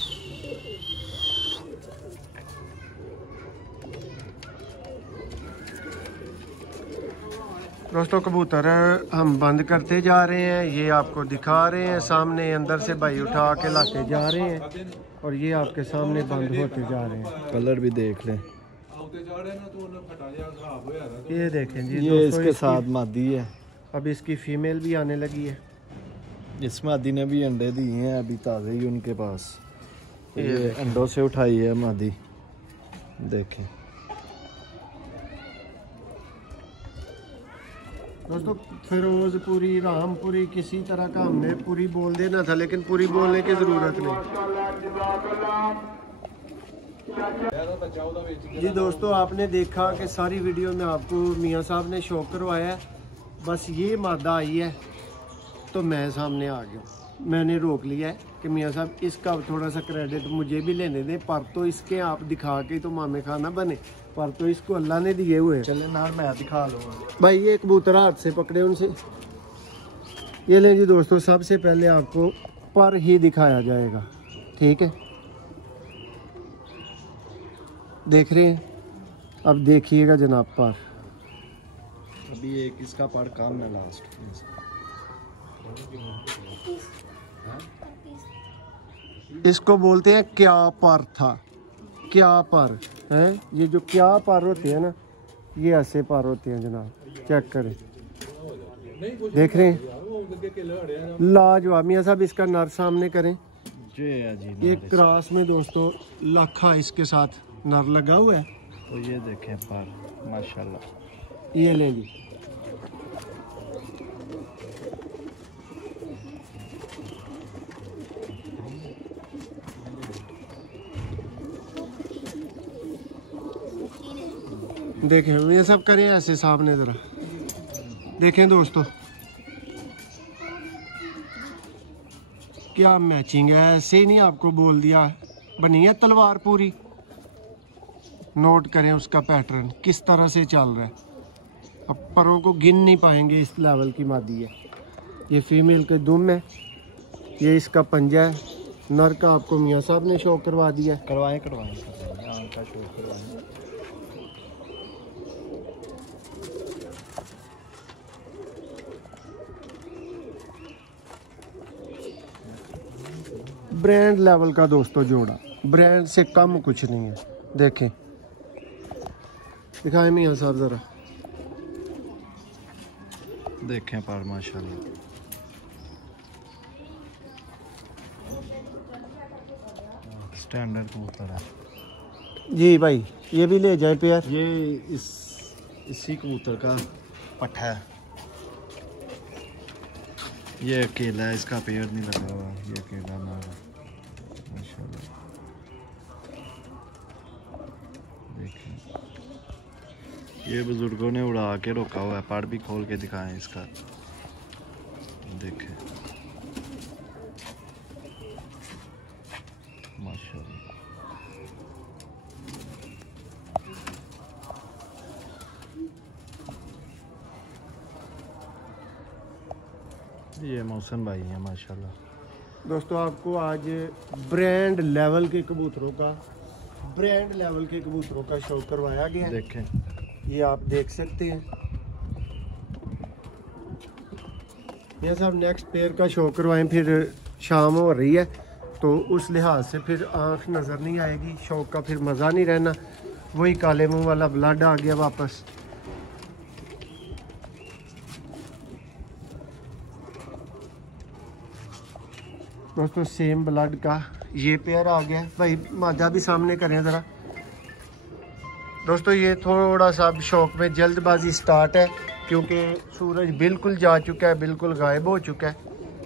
दोस्तों कबूतर हम बंद करते जा रहे हैं, ये आपको दिखा रहे हैं सामने, अंदर से भाई उठा के लाते जा रहे हैं और ये आपके सामने बंद होते जा रहे हैं। कलर भी देख लें। ये देखें जी ये दोस्तों इसके साथ मादी है। अब इसकी फीमेल भी आने लगी है। इस मादी ने भी अंडे दिए हैं अभी ताज़े ही उनके पास। ये अंडों से उठाई है मादी, देखें दोस्तों फिरोजपुरी रामपुरी किसी तरह का हमने पूरी बोल देना था, लेकिन पूरी बोलने की ज़रूरत नहीं। जी दोस्तों आपने देखा कि सारी वीडियो में आपको मियाँ साहब ने शो करवाया है। बस ये मादा आई है तो मैं सामने आ गया, मैंने रोक लिया है कि मियाँ साहब इसका थोड़ा सा क्रेडिट मुझे भी लेने दें, पर तो इसके आप दिखा के तो मामे खाना बने, पर तो इसको अल्लाह ने दिए हुए। चले ना मैं दिखा लूँगा भाई ये कबूतर हाथ से पकड़े उनसे, ये लें जी दोस्तों। सबसे पहले आपको पर ही दिखाया जाएगा, ठीक है, देख रहे हैं, अब देखिएगा जनाब पर। अभी एक इसका पर काम है लास्ट। इसको बोलते हैं क्या पर था, क्या पर है। ये जो क्या पर होते हैं ना, ये ऐसे पर होते हैं जनाब, चेक करें, देख रहे हैं, लाजवाब। मियां साहब इसका नर सामने करें, जी है जी। ये क्रॉस में दोस्तों लाखा इसके साथ नर लगा हुआ है। तो ये देखें पर माशाल्लाह। ये ले ली, देखें ये सब करें ऐसे सामने जरा देखें दोस्तों, क्या मैचिंग है। ऐसे ही नहीं आपको बोल दिया, बनी है तलवार पूरी। नोट करें उसका पैटर्न किस तरह से चल रहा है। अब परों को गिन नहीं पाएंगे, इस लेवल की मादी है। ये फीमेल के दुम है, ये इसका पंजा है। नर का आपको मियाँ साहब ने शो करवा दिया। करवाएं करवाएं करवाएं का शो करवाएं। ब्रांड लेवल का दोस्तों जोड़ा, ब्रांड से कम कुछ नहीं है। देखें, दिखाएं मियाँ साहब जरा, देखें पर माशाल्लाह। स्टैंडर्ड कबूतर है जी भाई। ये भी ले जाए पेयर। ये। इसी कबूतर का पट्ठा है। ये अकेला है, इसका पेड़ नहीं लगा हुआ, ये अकेला मारा माशाल्लाह। देखिए ये बुजुर्गों ने उड़ा के रोका हुआ है। पाड़ भी खोल के दिखाएं इसका, देखें माशाल्लाह। ये मौसम भाई है माशाल्लाह। दोस्तों आपको आज ब्रांड लेवल के कबूतरों का, ब्रांड लेवल के कबूतरों का शो करवाया गया है। देखें ये आप देख सकते हैं। ये सब नेक्स्ट पेयर का शो करवाएं, फिर शाम हो रही है तो उस लिहाज से फिर आंख नज़र नहीं आएगी, शौक का फिर मज़ा नहीं रहना। वही काले मुंह वाला ब्लड आ गया वापस। दोस्तों सेम ब्लड का ये पेयर आ गया भाई, मादा भी सामने करें ज़रा दोस्तों। ये थोड़ा सा शौक में जल्दबाजी स्टार्ट है क्योंकि सूरज बिल्कुल जा चुका है, बिल्कुल गायब हो चुका है।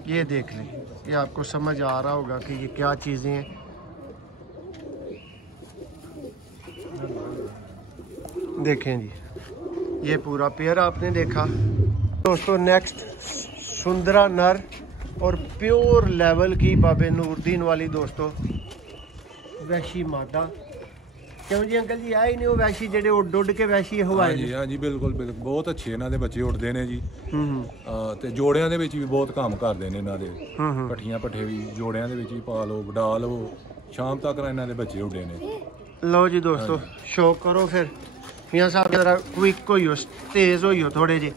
ये देख लें, ये आपको समझ आ रहा होगा कि ये क्या चीज़ें हैं। देखें जी, ये पूरा पेयर आपने देखा दोस्तों। नेक्स्ट सुंदरा नर और प्योर लेवल की बाबे नूरदीन वाली दोस्तों वैशी मादा। क्यों जी अंकल जी आए ही नहीं वो वैशी जेडे उड उड के वैशी हवाए जी हाँ जी ਬਿਲਕੁਲ ਬਿਲਕੁਲ ਬਹੁਤ ਅੱਛੇ ਇਹਨਾਂ ਦੇ ਬੱਚੇ ਉੱਡਦੇ ਨੇ ਜੀ। ਤੇ ਜੋੜਿਆਂ ਦੇ ਵਿੱਚ ਵੀ ਬਹੁਤ ਕੰਮ ਕਰਦੇ ਨੇ ਇਹਨਾਂ ਦੇ। ਪੱਠੀਆਂ ਪੱਠੇ ਵੀ ਜੋੜਿਆਂ ਦੇ ਵਿੱਚ ਵੀ ਪਾ ਲਓ, ਵਡਾ ਲਓ, ਸ਼ਾਮ ਤੱਕ ਇਹਨਾਂ ਦੇ ਬੱਚੇ ਉੱਡੇ ਨੇ। ਲਓ ਜੀ ਦੋਸਤੋ ਸ਼ੌਕ ਕਰੋ ਫਿਰ मियां साहब जरा क्विक होइयो, तेज होइयो थोड़े जे,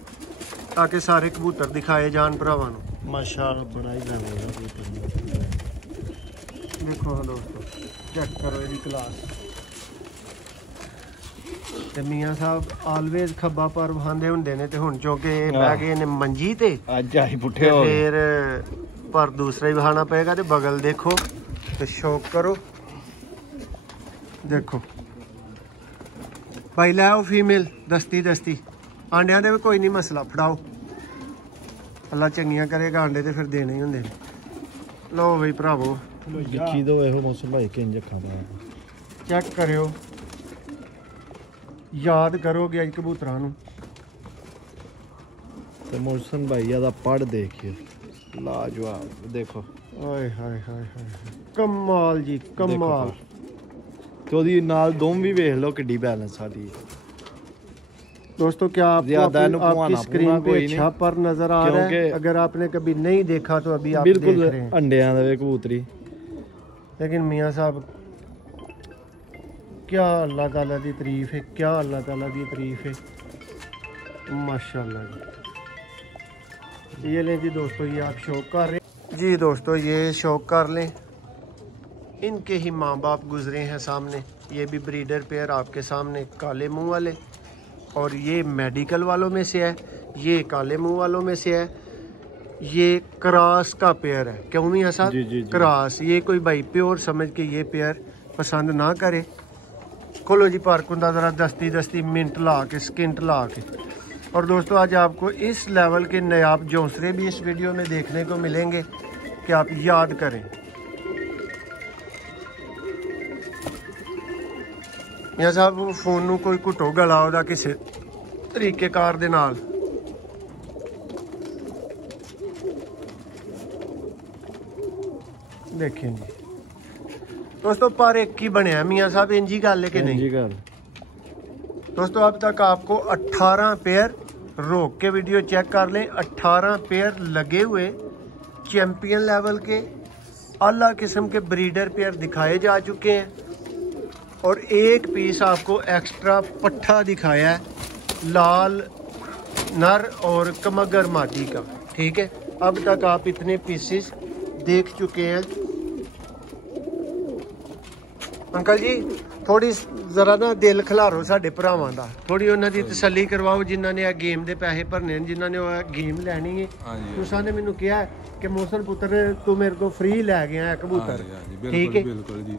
ताकि सारे कबूतर दिखाए जान भरावां नूं। माशाअल्लाह बड़ा ही लगे देखो हाँ दोस्तों, चेक करो इहदी क्लास। ते मियां साहब ऑलवेज खब्बा पर बहांदे हुंदे ने ते हुण चौके बह गए ने मंजी ते अज आई पुठे हो गए। फिर पर दूसरा ही बहाना पएगा। ते बगल देखो ते शौक करो, देखो भाई लाओ फीमेल दस्ती दस्ती। आंडियां दे कोई नहीं मसला, फड़ाओ अल्लाह चंगियां करेगा, आंडे ते फिर देने ही होंदे ने। लो भाई भरावो बिच्छी दो एहो मौसम भाई के इंज खादा चेक करियो, याद करोगे अज कबूतरां नूं। ते मौसम भाई दा पढ़ देखिए लाजवाब, देखो ओए हाय हाय हाय कमाल जी कमाल। ਤੇ ਉਹਦੀ ਨਾਲ ਦੋਮ ਵੀ ਵੇਖ ਲਓ ਕਿੱਡੀ बैलेंस वाली है दोस्तों। क्या आपको आपकी स्क्रीन पे अच्छा पर नजर आ रहा है? अगर आपने कभी नहीं देखा तो अभी आप बिल्कुल देख रहे हैं। अंडियां दे कबूतरी। लेकिन मियां साहब क्या अल्लाह ताला की तारीफ है, क्या अल्लाह ताला की तारीफ है माशाल्लाह जी। ये लें जी दोस्तों, ये आप शौक कर रहे जी दोस्तों, ये शौक कर लें। इनके ही माँ बाप गुजरे हैं सामने। ये भी ब्रीडर पेयर आपके सामने, काले मुंह वाले, और ये मेडिकल वालों में से है, ये काले मुंह वालों में से है। ये क्रॉस का पेयर है। क्यों मियां साहब? क्रॉस। ये कोई भाई प्योर समझ के ये पेयर पसंद ना करे। खोलो जी पार्कुंदा जरा दस्ती दस्ती मिनट ला के स्किंट ला के। और दोस्तों आज आपको इस लेवल के नायाब जौंसरे भी इस वीडियो में देखने को मिलेंगे कि आप याद करें। मियां साहब फोन नूं कोई घुटो गला ओहदा किसी तरीकेकार दे नाल। देखें जी दोस्तों, पर एक ही बनया मियां साहब, इंजी गल है कि नहीं? दोस्तों अब तक आपको 18 पेयर, रोक के वीडियो चेक कर लें, 18 पेयर लगे हुए चैंपियन लेवल के आला किस्म के ब्रीडर पेयर दिखाए जा चुके हैं। और एक पीस आपको एक्स्ट्रा पट्ठा दिखाया है लाल नर और कमगर मादी का। ठीक है, अब तक आप इतने पीसेस देख चुके हैं। अंकल जी थोड़ी जरा ना दिल खिलारो साडे भरावां दा, थोड़ी उन्हां दी तसल्ली करवाओ जिन्हां ने गेम दे पैसे भरने, जिन्हां ने गेम लैनी है। तुसां ने मैनू कहा कि मोहसन पुत्र तू मेरे को फ्री लै गया है कबूतर। ठीक है,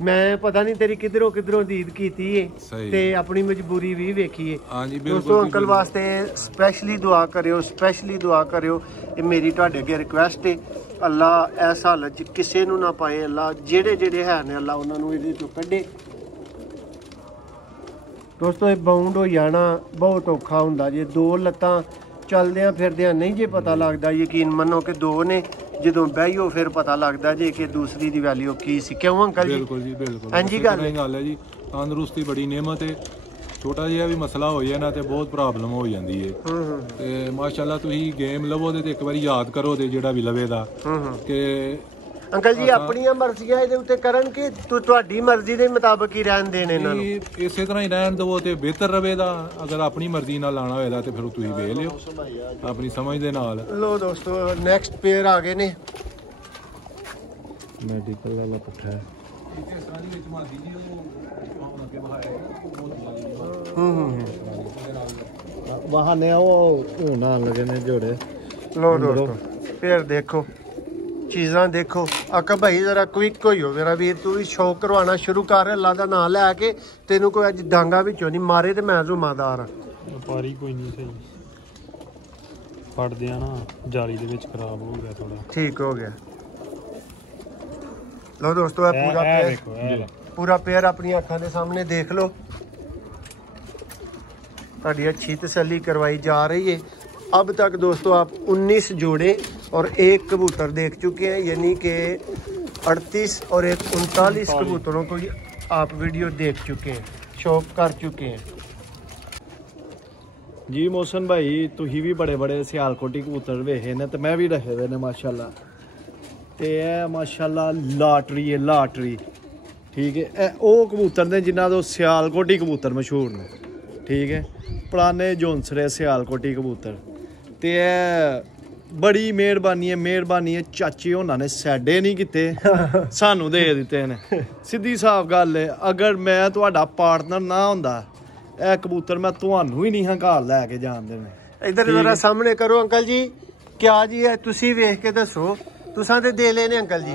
मैं पता नहीं तेरी किधरों किधरों दीद कीती है ते अपनी मजबूरी भी वेखी है। दोस्तों अंकल वास्ते स्पैशली दुआ करियो, स्पैशली दुआ करियो, ये मेरी तुहाडे अगे रिक्वेस्ट है। अल्लाह ऐसा हालत च किसी नूं ना पाए, अल्लाह जेड़े जेड़े है ने अल्लाह उन्हां नूं इहदे चों कढे। दोस्तों ये बाउंड हो जाना बहुत औखा हुंदा जे, दो लत्तां चलदियां फिरदियां नहीं जे पता लगदा। यकीन मनो कि दो ने ਜਦੋਂ ਬਹਿਓ ਫਿਰ ਪਤਾ ਲੱਗਦਾ ਜੇ ਕਿ ਦੂਸਰੀ ਦੀ ਵੈਲਿਊ ਕੀ ਸੀ। ਕਿਉਂ ਅੰਕਲ ਜੀ? ਬਿਲਕੁਲ ਜੀ ਬਿਲਕੁਲ, ਹਾਂਜੀ ਗੱਲ ਹੈ ਜੀ। ਤੰਦਰੁਸਤੀ ਬੜੀ ਨਿਮਤ ਹੈ, ਛੋਟਾ ਜਿਹਾ ਵੀ ਮਸਲਾ ਹੋ ਜਾਏ ਨਾ ਤੇ ਬਹੁਤ ਪ੍ਰੋਬਲਮ ਹੋ ਜਾਂਦੀ ਹੈ। ਤੇ ਮਾਸ਼ਾਅੱਲਾ ਤੁਸੀਂ ਗੇਮ ਲਵੋ ਤੇ ਇੱਕ ਵਾਰੀ ਯਾਦ ਕਰੋ ਤੇ ਜਿਹੜਾ ਵੀ ਲਵੇ ਦਾ ਕਿ ਅੰਕਲ ਜੀ ਆਪਣੀਆਂ ਮਰਜ਼ੀਆਂ ਇਹਦੇ ਉੱਤੇ ਕਰਨ ਕਿ ਤੁਹਾਡੀ ਮਰਜ਼ੀ ਦੇ ਮੁਤਾਬਕ ਹੀ ਰਹਿਣ ਦੇਣ ਇਹਨਾਂ ਨੂੰ, ਇਸੇ ਤਰ੍ਹਾਂ ਹੀ ਰਹਿਣ ਦਿਵੋ ਤੇ ਬਿਹਤਰ ਰਵੇਗਾ। ਅਗਰ ਆਪਣੀ ਮਰਜ਼ੀ ਨਾਲ ਲਾਣਾ ਹੋਏਗਾ ਤੇ ਫਿਰ ਤੁਸੀਂ ਵੇਖ ਲਿਓ ਆਪਣੀ ਸਮਝ ਦੇ ਨਾਲ। ਲੋ ਦੋਸਤੋ ਨੈਕਸਟ ਪੇਅਰ ਆ ਗਏ ਨੇ, ਮੈਡੀਕਲ ਵਾਲਾ ਪੁੱਠਾ ਹੈ। वहाँ ने वो होना लगे ने जोड़े। लो दोस्तों पेयर देखो, चीज़ां देखो। आका भाई जरा क्विक होइयो मेरा वीर, तू भी शौक करवाना शुरू कर। अल्लाह दा नाम लैके तेनू कोई अज डांगा विचों नहीं मारे ते मैं जुम्मेदार हाँ। ਵਪਾਰੀ ਕੋਈ ਨਹੀਂ ਸਹੀ ਫੜਦੇ ਆ ਨਾ ਜਾਲੀ ਦੇ ਵਿੱਚ ਖਰਾਬ ਹੋ ਗਿਆ ਥੋੜਾ। ठीक हो गया। लो दोस्तों ये पूरा ਇਹ पेयर, ਵੇਖੋ ਇਹ पूरा पेयर अपनी अखां दे सामने देख लो। ताड़ी अच्छी तसल्ली करवाई जा रही है। अब तक दोस्तों आप 19 जोड़े और एक कबूतर देख चुके हैं, यानी कि 38 और एक 39 कबूतरों को आप वीडियो देख चुके हैं, शौक कर चुके हैं। जी मोहसन भाई तुही भी बड़े बड़े सियालकोटी कबूतर वेखे ने ते मैं भी रखे दे ने माशाल्लाह। ते ए माशाल्लाह लाटरी है लाटरी, ठीक है। ए ओ कबूतर ने जिन्ना तो सियालकोटी कबूतर मशहूर ने, ठीक है। पुराने जोनसरे सियालकोटी कबूतर ते बड़ी मेहरबानी है चाची होना ने सैडे नहीं किते सानू दे दिते ने। सीधी साफ गल है, अगर मैं तुहाडा पार्टनर ना हुंदा ਇਹ ਕਬੂਤਰ ਮੈਂ ਤੁਹਾਨੂੰ ਹੀ ਨਹੀਂ ਹਾਂ ਘਰ ਲੈ ਕੇ ਜਾਣ ਦੇਣੇ। इधर जरा सामने करो अंकल जी, क्या जी है तुसी वेख के दसो। तुसां ते दे लेने अंकल जी,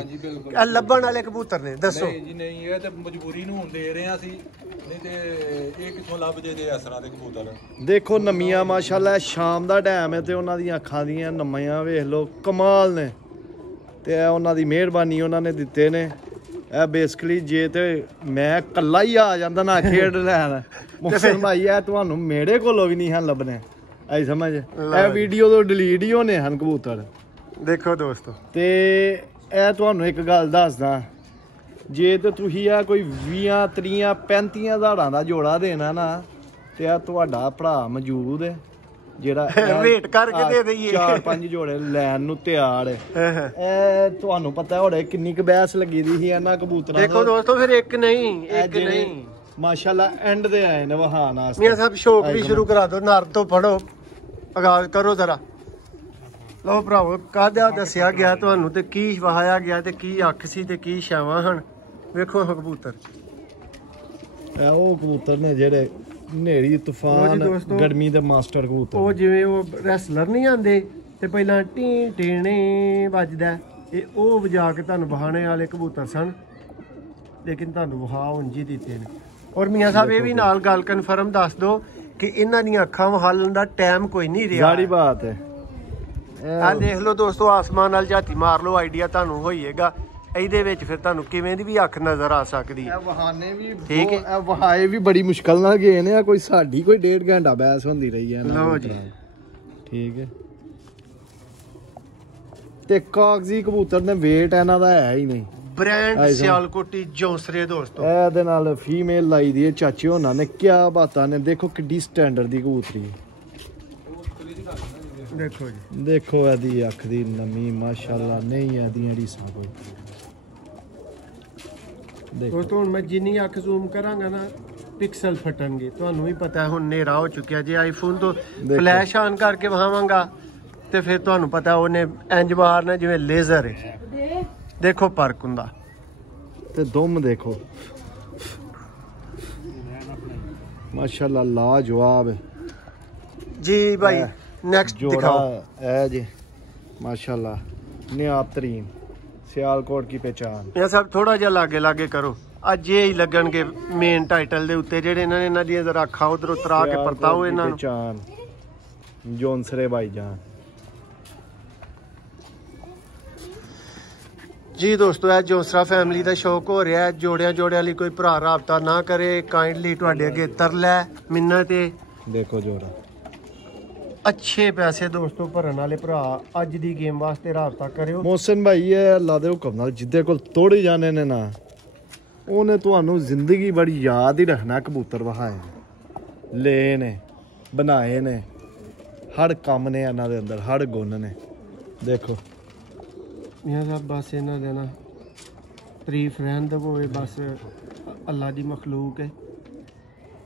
ਇਹ ਲੱਭਣ ਵਾਲੇ ਕਬੂਤਰ ਨੇ, ਦੱਸੋ। ਨਹੀਂ ਜੀ ਨਹੀਂ, ਇਹ ਤੇ ਮਜਬੂਰੀ ਨੂੰ ਦੇ ਰਹੇ ਆ ਅਸੀਂ, ਨਹੀਂ ਤੇ ਇਹ ਕਿੱਥੋਂ ਲੱਭ ਜੇ ਦੇ ਅਸਰਾਂ ਦੇ ਕਬੂਤਰ। ਦੇਖੋ ਨਮੀਆਂ ਮਾਸ਼ਾਅੱਲਾ, ਸ਼ਾਮ ਦਾ ਟਾਈਮ ਹੈ ਤੇ ਉਹਨਾਂ ਦੀਆਂ ਅੱਖਾਂ ਦੀਆਂ ਨਮੀਆਂ ਵੇਖ ਲਓ ਕਮਾਲ ਨੇ। ਤੇ ਇਹ ਉਹਨਾਂ ਦੀ ਮਿਹਰਬਾਨੀ ਉਹਨਾਂ ਨੇ ਦਿੱਤੇ ਨੇ। ਇਹ ਬੇਸਿਕਲੀ ਜੇ ਤੇ ਮੈਂ ਕੱਲਾ ਹੀ ਆ ਜਾਂਦਾ ਨਾ ਖੇਡ ਲੈਣ ਮੁਹਸਨ ਭਾਈ, ਇਹ ਤੁਹਾਨੂੰ ਮੇਰੇ ਕੋਲੋਂ ਵੀ ਨਹੀਂ ਹਨ ਲੱਭਣੇ। ਆਈ ਸਮਝ, ਇਹ ਵੀਡੀਓ ਤੋਂ ਡਿਲੀਟ ਹੀ ਹੋਣੇ ਹਨ ਕਬੂਤਰ। ਦੇਖੋ ਦੋਸਤੋ, ਤੇ ਇਹ ਤੁਹਾਨੂੰ ਇੱਕ ਗੱਲ ਦੱਸਦਾ, ਜੇ ਤੇ ਤੁਸੀਂ ਆ ਕੋਈ 20 30 35 ਹਜ਼ਾਰਾਂ ਦਾ ਜੋੜਾ ਦੇਣਾ ਨਾ, ਤੇ ਆ ਤੁਹਾਡਾ ਭਰਾ ਮੌਜੂਦ ਹੈ ਜਿਹੜਾ ਵੇਟ ਕਰਕੇ ਦੇ ਦਈਏ। 4-5 ਜੋੜੇ ਲੈਣ ਨੂੰ ਤਿਆਰ ਹੈ। ਇਹ ਤੁਹਾਨੂੰ ਪਤਾ ਹੋੜੇ ਕਿੰਨੀ ਕੁ ਬਹਿਸ ਲੱਗੀ ਦੀ ਸੀ ਇਹਨਾਂ ਕਬੂਤਰਾਂ। ਦੇਖੋ ਦੋਸਤੋ, ਫਿਰ ਇੱਕ ਨਹੀਂ ਮਾਸ਼ਾਅੱਲਾ ਐਂਡ ਦੇ ਆਏ ਨੇ ਵਹਾਨ ਵਾਸਤੇ। ਮੀਆਂ ਸਾਹਿਬ ਸ਼ੌਕ ਵੀ ਸ਼ੁਰੂ ਕਰਾ ਦਿਓ, ਨਰ ਤੋਂ ਪੜੋ, ਆਗਾਜ਼ ਕਰੋ ਜ਼ਰਾ। ਲਓ ਭਰਾਵੋ, ਕਾਹਦਾ ਦੱਸਿਆ ਗਿਆ ਤੁਹਾਨੂੰ ਤੇ ਕੀ ਵਹਾਇਆ ਗਿਆ ਤੇ ਕੀ ਅੱਖ ਸੀ ਤੇ ਕੀ ਛਾਵਾਂ ਹਨ। ਵੇਖੋ ਕਬੂਤਰ, ਇਹ ਉਹ ਕਬੂਤਰ ਨੇ ਜਿਹੜੇ ਨੇਰੀ ਤੂਫਾਨ ਗਰਮੀ ਦੇ ਮਾਸਟਰ ਕਬੂਤਰ। ਉਹ ਜਿਵੇਂ ਉਹ ਰੈਸਲਰ ਨਹੀਂ ਆਂਦੇ ਤੇ ਪਹਿਲਾਂ ਟੀ ਟੀਣੇ ਵੱਜਦਾ, ਇਹ ਉਹ ਵਜਾ ਕੇ ਤੁਹਾਨੂੰ ਬਹਾਣੇ ਵਾਲੇ ਕਬੂਤਰ ਸਨ, ਲੇਕਿਨ ਤੁਹਾਨੂੰ ਵਹਾ ਉਂਝ ਹੀ ਦਿੱਤੇ ਨੇ। ਔਰ ਮੀਆਂ ਸਾਹਿਬ ਇਹ ਵੀ ਨਾਲ ਗੱਲ ਕਨਫਰਮ ਦੱਸ ਦਿਓ ਕਿ ਇਹਨਾਂ ਦੀਆਂ ਅੱਖਾਂ ਵਹਾਲਣ ਦਾ ਟਾਈਮ ਕੋਈ ਨਹੀਂ ਰਿਹਾ। ਸਾਰੀ ਬਾਤ ਹੈ। ਆ ਦੇਖ ਲਓ ਦੋਸਤੋ, ਆਸਮਾਨ ਨਾਲ ਝਾਤੀ ਮਾਰ ਲਓ, ਆਈਡੀਆ ਤੁਹਾਨੂੰ ਹੋਈਏਗਾ ਇਹਦੇ ਵਿੱਚ ਫਿਰ ਤੁਹਾਨੂੰ ਕਿਵੇਂ ਦੀ ਵੀ ਅੱਖ ਨਜ਼ਰ ਆ ਸਕਦੀ ਹੈ। ਇਹ ਵਹਾਨੇ ਵੀ ਠੀਕ ਹੈ, ਇਹ ਵਹਾਏ ਵੀ ਬੜੀ ਮੁਸ਼ਕਲ ਨਾਲ ਗਏ ਨੇ। ਕੋਈ ਸਾਡੀ ਕੋਈ 1.5 ਘੰਟਾ ਬਹਿਸ ਹੁੰਦੀ ਰਹੀ ਹੈ ਲਓ ਜੀ, ਠੀਕ ਹੈ। ਤੇ ਕਾਗਜ਼ੀ ਕਬੂਤਰ ਨੇ ਵੇਟ ਇਹਨਾਂ ਦਾ ਹੈ ਹੀ ਨਹੀਂ। ਬ੍ਰਾਂਡ ਸਿਆਲਕੋਟੀ ਜੌਂਸਰੇ ਦੋਸਤੋ, ਇਹਦੇ ਨਾਲ ਫੀਮੇਲ ਲਾਈ ਦੀ ਹੈ ਚਾਚੀ ਹੋਣਾ ਨੇ। ਕਿਆ ਬਾਤਾਂ ਨੇ, ਦੇਖੋ ਕਿੱਡੀ ਸਟੈਂਡਰਡ ਦੀ ਕਬੂਤਰੀ। ਦੇਖੋ ਜੀ, ਦੇਖੋ ਇਹਦੀ ਅੱਖ ਦੀ ਨਮੀ ਮਾਸ਼ਾਅੱਲਾ, ਨਹੀਂ ਇਹਦੀਆਂ ਰੀਸਾਂ ਕੋਈ। ਦੋਸਤੋ ਹੁਣ ਮੈਂ ਜਿੰਨੀ ਅੱਖ ਜ਼ੂਮ ਕਰਾਂਗਾ ਨਾ ਪਿਕਸਲ ਫਟਣਗੇ। ਤੁਹਾਨੂੰ ਵੀ ਪਤਾ ਹੁਣ ਹਨੇਰਾ ਹੋ ਚੁੱਕਿਆ, ਜੇ ਆਈਫੋਨ ਤੋਂ ਫਲੈਸ਼ ਆਨ ਕਰਕੇ ਵਹਾਵਾਂਗਾ ਤੇ ਫਿਰ ਤੁਹਾਨੂੰ ਪਤਾ ਉਹਨੇ ਇੰਜ ਮਾਰਨਾ ਜਿਵੇਂ ਲੇਜ਼ਰ ਹੈ। ਦੇਖੋ ਫਰਕ ਹੁੰਦਾ ਤੇ ਦੁਮ ਦੇਖੋ ਮਾਸ਼ਾਅੱਲਾ ਲਾਜਵਾਬ ਹੈ ਜੀ ਭਾਈ। ਨੈਕਸਟ ਦਿਖਾਓ। ਇਹ ਜੀ ਮਾਸ਼ਾਅੱਲਾ ਨਿਆਬ ਤਰੀਨ ਸਿਆਲਕੋਟ ਕੀ ਪਹਿਚਾਨ। ਇਹ ਸਭ ਥੋੜਾ ਜਿਹਾ ਲਾਗੇ ਕਰੋ, ਅੱਜ ਇਹ ਹੀ ਲੱਗਣਗੇ ਮੇਨ ਟਾਈਟਲ ਦੇ ਉੱਤੇ, ਜਿਹੜੇ ਇਹਨਾਂ ਦੀਆਂ ਜ਼ਰਾ ਅੱਖਾਂ ਉਧਰੋਂ ਤਰਾ ਕੇ ਪਰਤਾਓ ਇਹਨਾਂ ਨੂੰ। ਪਹਿਚਾਨ ਜੌਨਸਰੇ ਭਾਈਜਾਨ ਜੀ ਦੋਸਤੋ, ਇਹ ਜੌਂਸਰਾ ਫੈਮਿਲੀ ਦਾ ਸ਼ੌਕ ਹੋ ਰਿਹਾ ਹੈ। ਜੋੜਿਆਂ ਲਈ ਕੋਈ ਭਰਾ ਰਾਬਤਾ ਨਾ ਕਰੇ, ਕਾਈਂਡਲੀ ਤੁਹਾਡੇ ਅੱਗੇ ਤਰਲਾ ਮਿੰਨਤ ਹੈ। ਦੇਖੋ ਜੋੜਾ ਅੱਛੇ ਪੈਸੇ ਦੋਸਤੋ ਭਰਨ ਵਾਲੇ ਭਰਾ ਅੱਜ ਦੀ ਗੇਮ ਵਾਸਤੇ ਰਾਬਤਾ ਕਰਿਓ। ਮੋਹਸਨ ਭਾਈ ਇਹ ਅੱਲਾ ਦੇ ਹੁਕਮ ਨਾਲ ਜਿੱਦੇ ਕੋਲ ਤੋੜੇ ਜਾਣੇ ਨੇ ਨਾ, ਉਹਨੇ ਤੁਹਾਨੂੰ ਜ਼ਿੰਦਗੀ ਬੜੀ ਯਾਦ ਹੀ ਰੱਖਣਾ। ਕਬੂਤਰ ਵਹਾਏ ਲੈ ਨੇ, ਬਣਾਏ ਨੇ, ਹਰ ਕੰਮ ਨੇ ਇਹਨਾਂ ਦੇ ਅੰਦਰ, ਹਰ ਗੁਣ ਨੇ। ਦੇਖੋ ਮੀਆਂ ਸਾਹਿਬ ਬਸ ਇਹਨਾਂ ਦੇ ਨਾ ਤਾਰੀਫ ਰਹਿਣ ਦੇਵੋ, ਬਸ ਅੱਲਾ ਦੀ ਮਖਲੂਕ ਹੈ,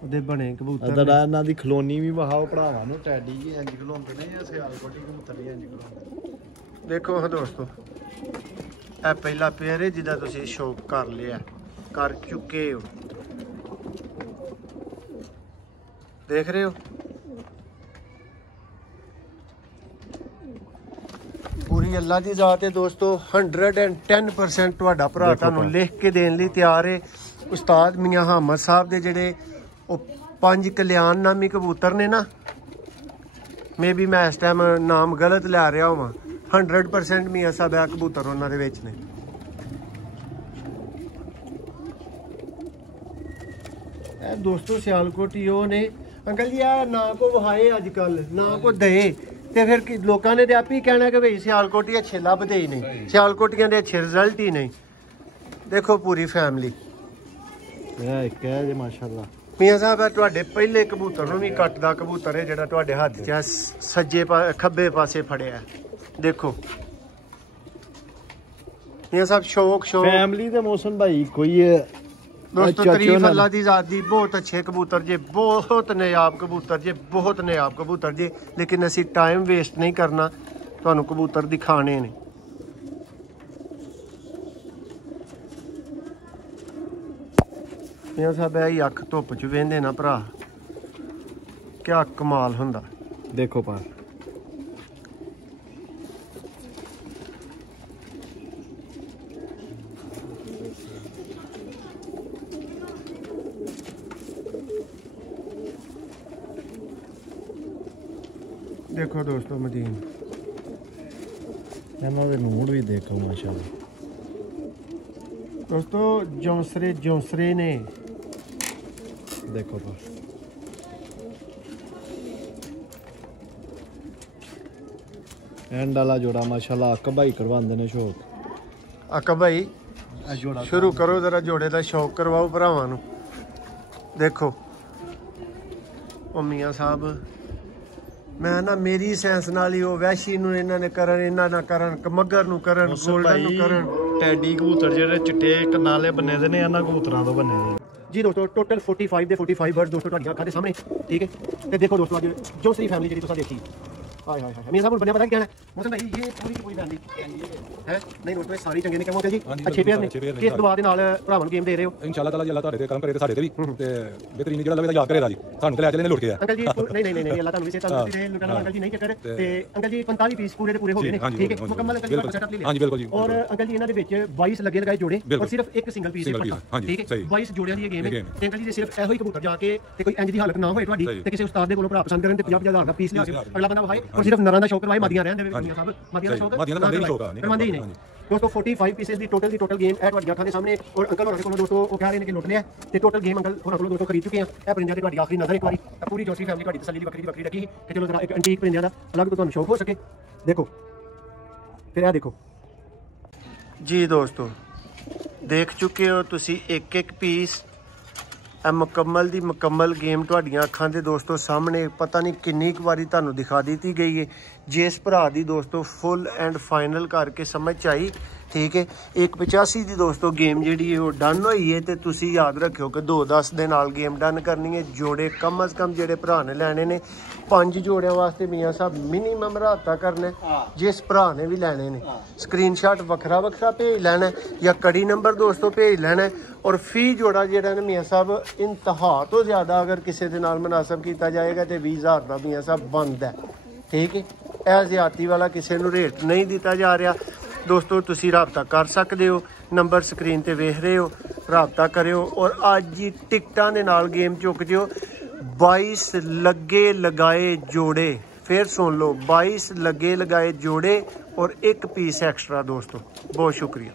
ਉਹਦੇ ਬਣੇ ਕਬੂਤਰ। ਅਦਰਾ ਇਹਨਾਂ ਦੀ ਖਲੋਨੀ ਵੀ ਵਹਾਓ ਭਰਾਵਾਂ ਨੂੰ, ਟੈਡੀ ਜੀ ਇੰਜ ਖਲੋਂਦੇ ਨੇ ਜਾਂ ਸਿਆਲਕੋਟੀ ਕਬੂਤਰ ਵੀ ਇੰਜ ਖਲੋਂਦੇ। ਦੇਖੋ ਹਾਂ ਦੋਸਤੋ, ਇਹ ਪਹਿਲਾ ਪੇਅਰ ਹੈ ਜਿਹਦਾ ਤੁਸੀਂ ਸ਼ੌਕ ਕਰ ਲਿਆ, ਕਰ ਚੁੱਕੇ ਹੋ। ਦੇਖ ਰਹੇ ਹੋ ਪੂਰੀ ਪੂਰੀ ਅੱਲਾ ਦੀ ਜ਼ਾਤ ਹੈ ਦੋਸਤੋ 110% ਤੁਹਾਡਾ ਭਰਾ ਤੁਹਾਨੂੰ ਲਿਖ ਕੇ ਦੇਣ ਲਈ ਤਿਆਰ ਹੈ। ਉਸਤਾਦ ਮੀਆਂ ਹਾਮਦ ਸਾਹਿਬ ਦੇ ਜਿਹੜੇ ਉਹ 5 ਕਲਿਆਣ ਨਾਮੀ ਕਬੂਤਰ ਨੇ ਨਾ, ਮੇ ਵੀ ਮੈਂ ਇਸ ਟਾਈਮ ਨਾਮ ਗਲਤ ਲੈ ਰਿਹਾ ਹਾਂ, 100% ਮੀਆਂ ਸਾਹਿਬ ਆ ਕਬੂਤਰ ਉਹਨਾਂ ਦੇ ਵਿੱਚ ਨੇ। ਇਹ ਦੋਸਤੋ ਸਿਆਲਕੋਟੀ ਉਹ ਨੇ ਅੰਕਲ ਜੀ, ਆ ਨਾ ਕੋ ਵਹਾਏ ਅੱਜ ਕੱਲ ਨਾ ਕੋ ਦੇ, ਤੇ ਫਿਰ ਲੋਕਾਂ ਨੇ ਤੇ ਆਪ ਹੀ ਕਹਿਣਾ ਕਿ ਭਈ ਸਿਆਲਕੋਟੀ ਅੱਛੇ ਲੱਭਦੇ ਹੀ ਨਹੀਂ, ਸਿਆਲਕੋਟੀਆਂ ਦੇ ਅੱਛੇ ਰਿਜ਼ਲਟ ਹੀ ਨਹੀਂ। ਦੇਖੋ ਪੂਰੀ ਫੈਮਿਲੀ ਇਹ ਇੱਕ ਹੈ ਜੀ ਮਾਸ਼ਾਅੱਲਾ। ਮੀਆਂ ਸਾਹਿਬ ਆ ਤੁਹਾਡੇ ਪਹਿਲੇ ਕਬੂਤਰ ਨੂੰ ਵੀ ਕੱਟਦਾ ਕਬੂਤਰ ਹੈ ਜਿਹੜਾ ਤੁਹਾਡੇ ਹੱਥ 'ਚ ਸੱਜੇ ਖੱਬੇ ਪਾਸੇ ਫੜਿਆ। ਦੇਖੋ ਮੀਆਂ ਸਾਹਿਬ ਸ਼ੌਕ ਫੈਮਿਲੀ ਦੇ ਮੌਸਮ ਭਾਈ ਕੋਈ ਦੋਸਤੋ ਤਾਰੀਫ ਅੱਲਾ ਦੀ ਜ਼ਾਤ ਦੀ। ਬਹੁਤ ਅੱਛੇ ਕਬੂਤਰ ਜੇ, ਬਹੁਤ ਨਾयाब ਕਬੂਤਰ ਜੇ, ਬਹੁਤ ਨਾयाब ਕਬੂਤਰ ਜੇ, ਲੇਕਿਨ ਅਸੀਂ ਟਾਈਮ ਵੇਸਟ ਨਹੀਂ ਕਰਨਾ, ਤੁਹਾਨੂੰ ਕਬੂਤਰ ਦਿਖਾਣੇ ਨੇ। ਮੀਆਂ ਸਾਹਿਬ ਇਹ ਅੱਖ ਧੁੱਪ 'ਚ ਵੇਂਦੇ ਨਾ ਭਰਾ, ਕਿਆ ਕਮਾਲ ਹੁੰਦਾ। ਦੇਖੋ ਪਾ ਦੇਖੋ ਦੋਸਤੋ ਮਦੀਨ, ਇਹਨਾਂ ਦੇ ਨੂੜ ਵੀ ਦੇਖੋ ਮਾਸ਼ਾਅੱਲਾ। ਦੋਸਤੋ ਜੌਂਸਰੇ ਨੇ। ਦੇਖੋ ਪਾ ਐਂਡ ਵਾਲਾ ਜੋੜਾ ਮਾਸ਼ਾਅੱਲਾ ਅੱਕ ਭਾਈ ਕਰਵਾਉਂਦੇ ਨੇ ਸ਼ੌਕ। ਅਕਾ ਭਾਈ ਸ਼ੁਰੂ ਕਰੋ ਜਰਾ, ਜੋੜੇ ਦਾ ਸ਼ੌਕ ਕਰਵਾਓ ਭਰਾਵਾਂ ਨੂੰ। ਦੇਖੋ ਉਹ ਮੀਆਂ ਸਾਹਿਬ, ਮੈਂ ਨਾ ਮੇਰੀ ਸੈਂਸ ਨਾਲ ਹੀ ਉਹ ਵੈਸ਼ੀ ਨੂੰ ਇਹਨਾਂ ਨੇ ਕਰਨ, ਇਹਨਾਂ ਨਾ ਕਰਨ, ਮੱਗਰ ਨੂੰ ਕਰਨ, ਗੋਲਡਨ ਨੂੰ ਕਰਨ। ਟੈਡੀ ਕਬੂਤਰ ਜਿਹੜੇ ਚਿੱਟੇ ਕਨਾਲੇ ਬੰਨੇ ਦੇ ਨੇ, ਇਹਨਾਂ ਕਬੂਤਰਾਂ ਤੋਂ ਬੰਨੇ ਦੇ ਜੀ ਦੋਸਤੋ। ਟੋਟਲ 45 ਦੇ 45 ਬਰਡ ਦੋਸਤੋ ਤੁਹਾਡੀਆਂ ਅੱਖਾਂ ਦੇ ਸਾਹਮਣੇ, ਠੀਕ ਹੈ। ਤੇ ਦੇਖੋ ਦੋਸਤੋ ਅੱਜ ਜੌਂਸਰੀ ਫੈਮਿਲੀ ਜਿਹੜੀ ਤੁਸੀਂ ਦੇਖੀ, हाय हाय हाय। मीर साहब बनया पता क्या है मोहसिन भाई, ये पूरी की पूरी फैमिली है नहीं दोस्तों, ये सारी चंगे ने क्या जी अच्छे पेयर ने किस दुआ ਦੇ ਨਾਲ ਭਰਾਵਾਂ ਨੂੰ ਗੇਮ ਦੇ ਰਹੇ ਹੋ ਇਨਸ਼ਾਅੱਲਾ ਤਾਲਾ ਜੀ। ਅੱਲਾਹ ਤੁਹਾਡੇ ਤੇ ਕਰਮ ਕਰੇ ਤੇ ਸਾਡੇ ਤੇ ਵੀ, ਤੇ ਬਿਹਤਰੀਨ ਜਿਹੜਾ ਲਵੇ ਤਾਂ ਯਾਦ ਕਰੇਗਾ ਜੀ ਸਾਨੂੰ, ਤੇ ਲੈ ਚਲੇ ਨੇ ਲੁੱਟ ਕੇ ਆ ਅੰਕਲ ਜੀ। ਨਹੀਂ ਅੱਲਾਹ ਤੁਹਾਨੂੰ ਵੀ ਸੇਤਾ ਦੇ ਲੁਟਣਾ ਅੰਕਲ ਜੀ ਨਹੀਂ ਚੱਕਰ। ਤੇ ਅੰਕਲ ਜੀ 45 ਪੀਸ ਪੂਰੇ ਦੇ ਪੂਰੇ ਹੋ ਗਏ ਨੇ, ਠੀਕ ਹੈ ਮੁਕੰਮਲ ਅੰਕਲ ਜੀ ਸੈਟਅਪ ਲੈ ਲਿਆ। ਹਾਂਜੀ ਬਿਲਕੁਲ ਜੀ। ਔਰ ਅੰਕਲ ਜੀ ਇਹਨਾਂ ਦੇ ਵਿੱਚ 22 ਲੱਗੇ ਲਗਾਏ ਜੋੜੇ ਔਰ ਸਿਰਫ ਇੱਕ ਸਿੰਗਲ ਪੀਸ ਹੈ, ਠੀਕ ਹੈ 22 ਜੋੜਿਆਂ ਦੀ ਇਹ ਗੇਮ ਹੈ। ਤੇ ਅੰਕਲ ਜੀ ਜੇ ਸਿਰਫ ਇਹੋ ਹੀ ਕਬੂਤਰ ਜਾ ਕੇ ਤੇ ਕੋਈ ਇੰਜ ਦੀ ਹਾਲਤ ਨਾ ਹੋਏ ਤੁਹਾਡੀ, ਤੇ ਕਿਸੇ ਉਸਤਾਦ ਦੇ ਕੋਲੋਂ ਭਰਾ ਪਸੰਦ ਕਰਨ ਤੇ 50,000 ਦਾ ਪੀਸ ਲਿਆ ਕੇ ਅਗਲਾ ਬੰਦਾ ਵਹਾਏ, ਔਰ ਸਿਰਫ ਨਰਾਂ ਦਾ ਸ਼ੌਕ ਕਰਵਾਏ, ਮਾਦੀਆਂ ਰਹਿਣ ਦੇ ਮੀਆਂ ਸਾਹਿਬ, ਮਾਦੀਆਂ ਦਾ ਸ਼ੌਕ ਕਰਵਾਉਂਦੇ ਹੀ ਨਹੀਂ। ਦੋਸਤੋ 45 ਪੀसेस ਦੀ ਟੋਟਲ ਗੇਮ ਇਹ ਤੁਹਾਡੀਆਂ ਅੱਖਾਂ ਦੇ ਸਾਹਮਣੇ। ਔਰ ਅੰਕਲ ਹੋਰਾਂ ਦੇ ਕੋਲੋਂ ਦੋਸਤੋ ਉਹ ਕਹਿ ਰਹੇ ਨੇ ਕਿ ਲੁੱਟ ਲਿਆ, ਤੇ ਟੋਟਲ ਗੇਮ ਅੰਕਲ ਹੋਰਾਂ ਕੋਲੋਂ ਦੋਸਤੋ ਖਰੀਦ ਚੁੱਕੇ ਆ। ਇਹ ਪਰਿੰਦਿਆਂ ਤੇ ਤੁਹਾਡੀ ਆਖਰੀ ਨਜ਼ਰ ਇੱਕ ਵਾਰੀ ਪੂਰੀ ਜੌਂਸਰੀ ਫੈਮਿਲੀ ਤੁਹਾਡੀ ਤਸੱਲੀ ਦੀ ਵੱਖਰੀ ਰੱਖੀ ਕਿ ਚਲੋ ਜਰਾ ਇੱਕ ਐਂਟੀਕ ਪਰਿੰਦਿਆਂ ਦਾ ਅਲੱਗ ਤੋਂ ਤੁਹਾਨੂੰ ਸ਼ੌਕ ਹੋ ਸਕੇ। ਦੇਖੋ ਫਿਰ ਇਹ ਦੇਖੋ ਜੀ ਦੋਸਤੋ, ਦੇਖ ਚੁੱਕੇ ਹੋ ਤੁਸੀਂ ਇੱਕ ਪੀਸ। ਇਹ ਮੁਕੰਮਲ ਗੇਮ ਤੁਹਾਡੀਆਂ ਅੱਖਾਂ ਦੇ ਦੋਸਤੋ ਸਾਹਮਣੇ ਪਤਾ ਨਹੀਂ ਕਿੰਨੀ ਕੁ ਵਾਰੀ ਤੁਹਾਨੂੰ ਦਿਖਾ ਦਿੱਤੀ ਗਈ ਹੈ। ਜਿਸ ਭਰਾ ਦੀ ਦੋਸਤੋ ਫੁੱਲ ਐਂਡ ਫਾਈਨਲ ਕਰਕੇ ਸਮਝ ਆਈ, ਠੀਕ ਹੈ। 185 ਦੀ ਦੋਸਤੋ ਗੇਮ ਜਿਹੜੀ ਹੈ ਉਹ ਡਨ ਹੋਈ ਹੈ, ਤੇ ਤੁਸੀਂ ਯਾਦ ਰੱਖਿਓ ਕਿ 2-10 ਦੇ ਨਾਲ ਗੇਮ ਡਨ ਕਰਨੀ ਹੈ। ਜੋੜੇ ਕਮ ਅਜ਼ ਕਮ ਜਿਹੜੇ ਭਰਾ ਨੇ ਲੈਣੇ ਨੇ 5 ਜੋੜਿਆਂ ਵਾਸਤੇ ਮੀਆਂ ਸਾਹਿਬ ਮਿਨੀਮਮ ਰਾਤਾ ਕਰਨਾ। ਜਿਸ ਭਰਾ ਨੇ ਵੀ ਲੈਣੇ ਨੇ ਸਕਰੀਨਸ਼ਾਟ ਵੱਖਰਾ ਭੇਜ ਲੈਣਾ, ਜਾਂ ਕੜੀ ਨੰਬਰ ਦੋਸਤੋ ਭੇਜ ਲੈਣਾ। ਔਰ ਫੀ ਜੋੜਾ ਜਿਹੜਾ ਨੇ ਮੀਆਂ ਸਾਹਿਬ ਇੰਤਹਾ ਤੋਂ ਜ਼ਿਆਦਾ ਅਗਰ ਕਿਸੇ ਦੇ ਨਾਲ ਮੁਨਾਸਬ ਕੀਤਾ ਜਾਏਗਾ ਤੇ 20,000 ਦਾ ਮੀਆਂ ਸਾਹਿਬ ਬੰਦ ਹੈ, ਠੀਕ ਹੈ। ਇਹ ਜ਼ਿਆਦਤੀ ਵਾਲਾ ਕਿਸੇ ਨੂੰ ਰੇਟ ਨਹੀਂ ਦਿੱਤਾ ਜਾ ਰਿਹਾ ਦੋਸਤੋ। ਤੁਸੀਂ ਰਾਬਤਾ ਕਰ ਸਕਦੇ ਹੋ, ਨੰਬਰ ਸਕਰੀਨ ਤੇ ਵੇਖ ਰਹੇ ਹੋ, ਰਾਬਤਾ ਕਰਿਓ। ਔਰ ਅੱਜ ਹੀ ਟਿਕਟਾਂ ਦੇ ਨਾਲ ਗੇਮ ਚੁੱਕ ਜਿਓ। 22 ਲੱਗੇ ਲਗਾਏ ਜੋੜੇ, ਫਿਰ ਸੁਣ ਲਓ, 22 ਲੱਗੇ ਲਗਾਏ ਜੋੜੇ ਔਰ ਇੱਕ ਪੀਸ ਐਕਸਟਰਾ ਦੋਸਤੋ। ਬਹੁਤ ਸ਼ੁਕਰੀਆ।